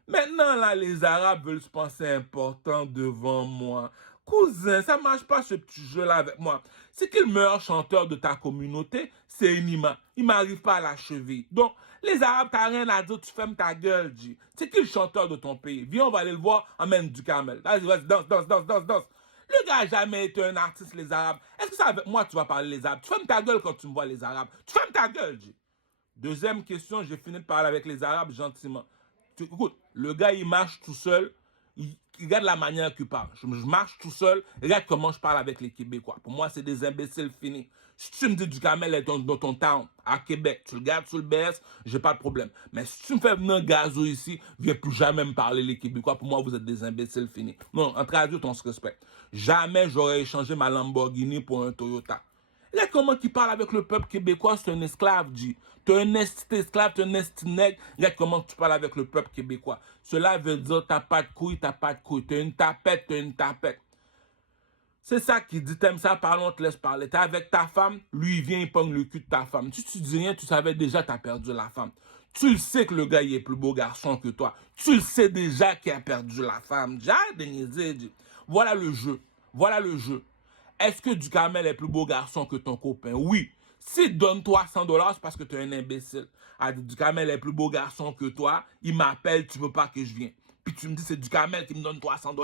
Maintenant, là, les Arabes veulent se penser important devant moi. Cousin, ça ne marche pas ce petit jeu-là avec moi. C'est que le meilleur chanteur de ta communauté, c'est Enima. Il ne m'arrive pas à la cheville. Donc, les Arabes, tu n'as rien à dire, tu fermes ta gueule, G. C'est qui le chanteur de ton pays? Viens, on va aller le voir, emmène Duhamel. Vas-y, danse. Le gars n'a jamais été un artiste, les Arabes. Est-ce que c'est avec moi que tu vas parler les Arabes? Tu fermes ta gueule quand tu me vois les Arabes. Tu fermes ta gueule, G. Deuxième question, j'ai fini de parler avec les Arabes gentiment. Écoute, le gars, il marche tout seul. Il regarde la manière qu'il parle. Je marche tout seul. Regarde comment je parle avec les Québécois. Pour moi, c'est des imbéciles finis. Si tu me dis Duhamel est dans ton town, à Québec, tu le gardes sur le BS, j'ai pas de problème. Mais si tu me fais venir gazo ici, viens plus jamais me parler les Québécois. Pour moi, vous êtes des imbéciles finis. Non, entre adultes, on se respecte. Jamais j'aurais échangé ma Lamborghini pour un Toyota. Regarde comment il parle avec le peuple québécois, c'est un esclave, G. Tu es un esclave, tu es un nègre. Regarde comment tu parles avec le peuple québécois. Cela veut dire t'as pas de couilles. Tu es une tapette. C'est ça qui dit, t'aimes ça, parle, on te laisse parler. T'es avec ta femme, lui il vient, il pogne le cul de ta femme. Si tu dis rien, tu savais déjà t'as perdu la femme. Tu le sais que le gars il est plus beau garçon que toi. Tu le sais déjà qu'il a perdu la femme. Voilà le jeu. Est-ce que Duhamel est plus beau garçon que ton copain? Oui. Si donne $300, c'est parce que tu es un imbécile. Duhamel est plus beau garçon que toi. Il m'appelle, tu veux pas que je vienne. Puis tu me dis, c'est Duhamel qui me donne $300,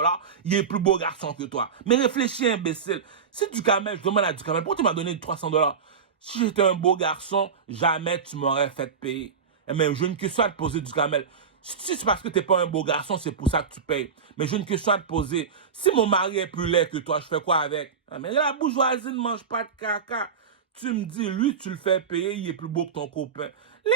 il est plus beau garçon que toi. Mais réfléchis, imbécile. C'est Duhamel, je demande à Duhamel, pourquoi tu m'as donné $300? Si j'étais un beau garçon, jamais tu m'aurais fait payer. Mais j'ai une question à te poser, Duhamel. Si c'est parce que t'es pas un beau garçon, c'est pour ça que tu payes. Mais j'ai une question à te poser. Si mon mari est plus laid que toi, je fais quoi avec? Mais la bourgeoisie ne mange pas de caca. Tu me dis, lui, tu le fais payer, il est plus beau que ton copain.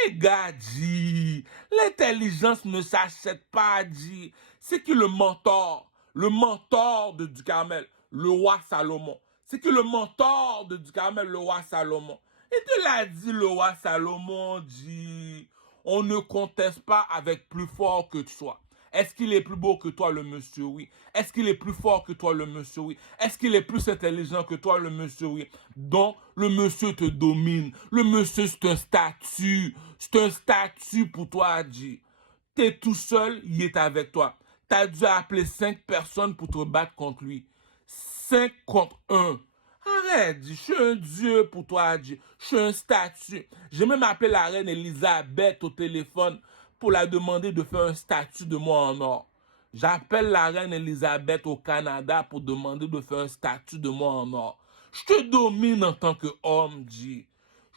Les gars, dit, l'intelligence ne s'achète pas, dit. C'est qui le mentor? Le mentor de Duhamel, le roi Salomon. C'est qui le mentor de Duhamel, le roi Salomon? Et te l'a dit, le roi Salomon, dit, on ne conteste pas avec plus fort que toi. Est-ce qu'il est plus beau que toi, le monsieur? Oui. Est-ce qu'il est plus fort que toi, le monsieur? Oui. Est-ce qu'il est plus intelligent que toi, le monsieur? Oui. Donc, le monsieur te domine. Le monsieur, c'est un statut. C'est un statut pour toi, dit. T'es tout seul, il est avec toi. T'as dû appeler 5 personnes pour te battre contre lui. 5 contre 1. Arrête, je suis un dieu pour toi, je suis un statut. J'ai même appelé la reine Elisabeth au téléphone pour la demander de faire un statut de moi en or. J'appelle la reine Elisabeth au Canada pour demander de faire un statut de moi en or. Je te domine en tant qu'homme, G.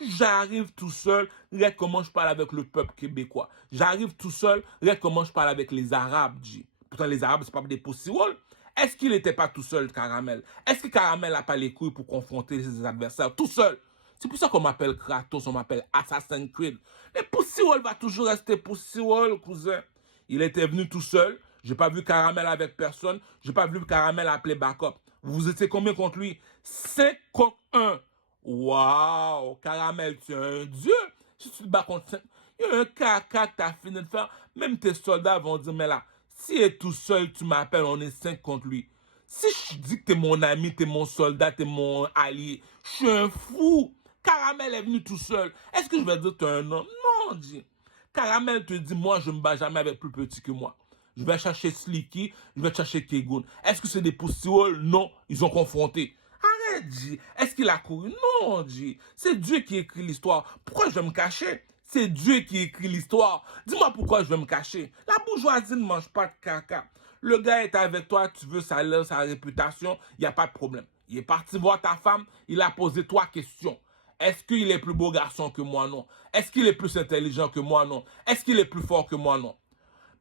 J'arrive tout seul, regarde comment je parle avec le peuple québécois. J'arrive tout seul, regarde comment je parle avec les Arabes, G. Pourtant, les Arabes, c'est pas des possibles. Est-ce qu'il n'était pas tout seul, Caramel? Est-ce que Caramel n'a pas les couilles pour confronter ses adversaires tout seul? C'est pour ça qu'on m'appelle Kratos, on m'appelle Assassin's Creed. Mais Pussy Wall va toujours rester Pussy Wall, cousin. Il était venu tout seul. J'ai pas vu Caramel avec personne. J'ai pas vu Caramel appeler backup. Vous étiez combien contre lui? 5 contre 1. Waouh, Caramel, tu es un dieu. Si tu te bats contre 5, il y a un caca que tu as fini de faire. Même tes soldats vont dire, mais là, si est tout seul, tu m'appelles, on est 5 contre lui. Si je dis que t'es mon ami, t'es mon soldat, t'es mon allié, je suis un fou. Caramel est venu tout seul. Est-ce que je vais dire que t'es un homme? Non, dis. Caramel te dit, moi, je me bats jamais avec plus petit que moi. Je vais chercher Slicky, je vais chercher Kegoon. Est-ce que c'est des poussioles? Non, ils ont confronté. Arrête, G. Est-ce qu'il a couru? Non, G. C'est Dieu qui écrit l'histoire. Pourquoi je vais me cacher? C'est Dieu qui écrit l'histoire. Dis-moi pourquoi je vais me cacher. La bourgeoisie ne mange pas de caca. Le gars est avec toi, tu veux sa réputation, il n'y a pas de problème. Il est parti voir ta femme, il a posé 3 questions. Est-ce qu'il est plus beau garçon que moi? Non. Est-ce qu'il est plus intelligent que moi? Non. Est-ce qu'il est plus fort que moi? Non.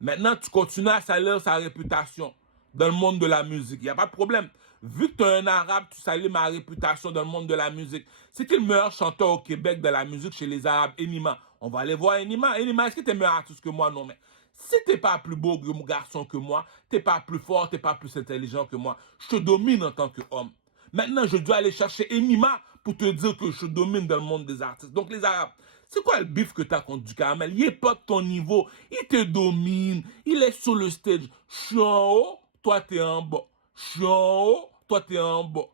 Maintenant, tu continues à salir sa réputation dans le monde de la musique. Il n'y a pas de problème. Vu que tu es un arabe, tu salis ma réputation dans le monde de la musique. C'est qui le meilleur chanteur au Québec de la musique chez les arabes? Enima. On va aller voir Enima. Enima, est-ce que tu es meilleur artiste que moi? Non, mais si tu n'es pas plus beau garçon que moi, tu n'es pas plus fort, tu n'es pas plus intelligent que moi, je te domine en tant qu'homme. Maintenant, je dois aller chercher Enima pour te dire que je domine dans le monde des artistes. Donc, les arabes, c'est quoi le bif que tu as contre Duhamel? Il n'est pas de ton niveau. Il te domine. Il est sur le stage. Je suis en haut, toi, tu es en bas. Je suis en haut, toi, tu es en bas.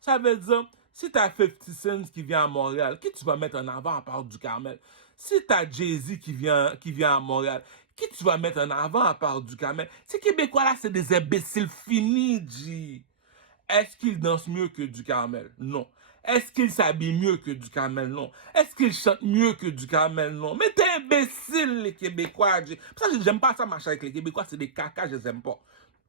Ça veut dire, si tu as 50 Cent qui vient à Montréal, qui tu vas mettre en avant à part Duhamel? Si tu as Jay-Z qui vient à Montréal, qui tu vas mettre en avant à part Duhamel? Ces Québécois là, c'est des imbéciles finis, G. Est-ce qu'il danse mieux que Duhamel? Non. Est-ce qu'il s'habille mieux que Duhamel? Non. Est-ce qu'il chante mieux que Duhamel? Non. Mais t'es imbécile, les Québécois. Pour ça, j'aime pas ça, marcher avec les Québécois. C'est des caca, je les aime pas.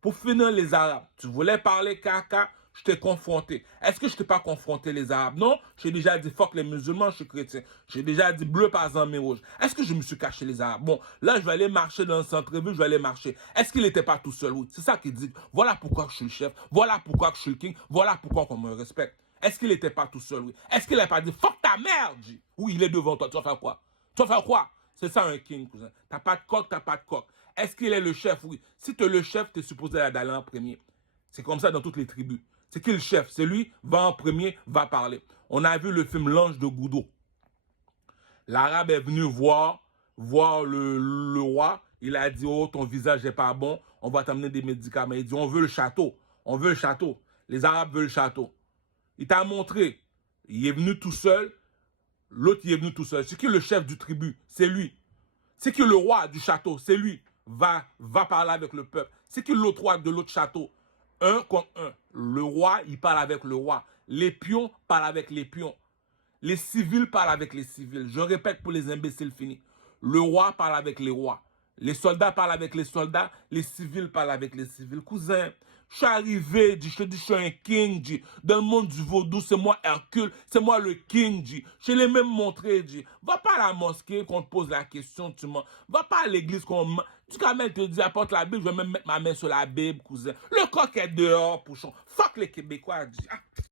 Pour finir, les Arabes. Tu voulais parler caca, je t'ai confronté. Est-ce que je t'ai pas confronté, les Arabes? Non. J'ai déjà dit fuck les musulmans, je suis chrétien. J'ai déjà dit bleu par mais rouge. Est-ce que je me suis caché, les Arabes? Bon, là, je vais aller marcher dans le centre-ville, je vais aller marcher. Est-ce qu'il n'était pas tout seul? Oui. C'est ça qu'il dit. Voilà pourquoi je suis le chef. Voilà pourquoi je suis le king. Voilà pourquoi on me respecte. Est-ce qu'il n'était pas tout seul? Oui. Est-ce qu'il n'a pas dit fuck ta mère? Oui, il est devant toi. Tu vas faire quoi? Tu vas faire quoi? C'est ça un king, cousin. T'as pas de coq, t'as pas de coq. Est-ce qu'il est le chef? Oui. Si tu es le chef, tu es supposé aller en premier. C'est comme ça dans toutes les tribus. C'est qui le chef? C'est lui, va en premier, va parler. On a vu le film L'Ange de Goudot. L'arabe est venu voir le roi. Il a dit, oh, ton visage n'est pas bon, on va t'amener des médicaments. Il dit, on veut le château. On veut le château. Les Arabes veulent le château. Il t'a montré. Il est venu tout seul. L'autre, il est venu tout seul. C'est qui le chef du tribu? C'est lui. C'est qui le roi du château? C'est lui. Va parler avec le peuple. C'est qui l'autre roi de l'autre château? 1 contre 1. Le roi, il parle avec le roi. Les pions parlent avec les pions. Les civils parlent avec les civils. Je répète pour les imbéciles finis. Le roi parle avec les rois. Les soldats parlent avec les soldats, les civils parlent avec les civils. Cousin, je suis arrivé, je te dis, je suis un king, dans le monde du vaudou, c'est moi Hercule, c'est moi le king, je l'ai même montré, va pas à la mosquée qu'on te pose la question, tu mens, va pas à l'église qu'on... Du Carmel te dit, apporte la Bible, je vais même mettre ma main sur la Bible, cousin. Le coq est dehors, pouchon. Fuck les Québécois,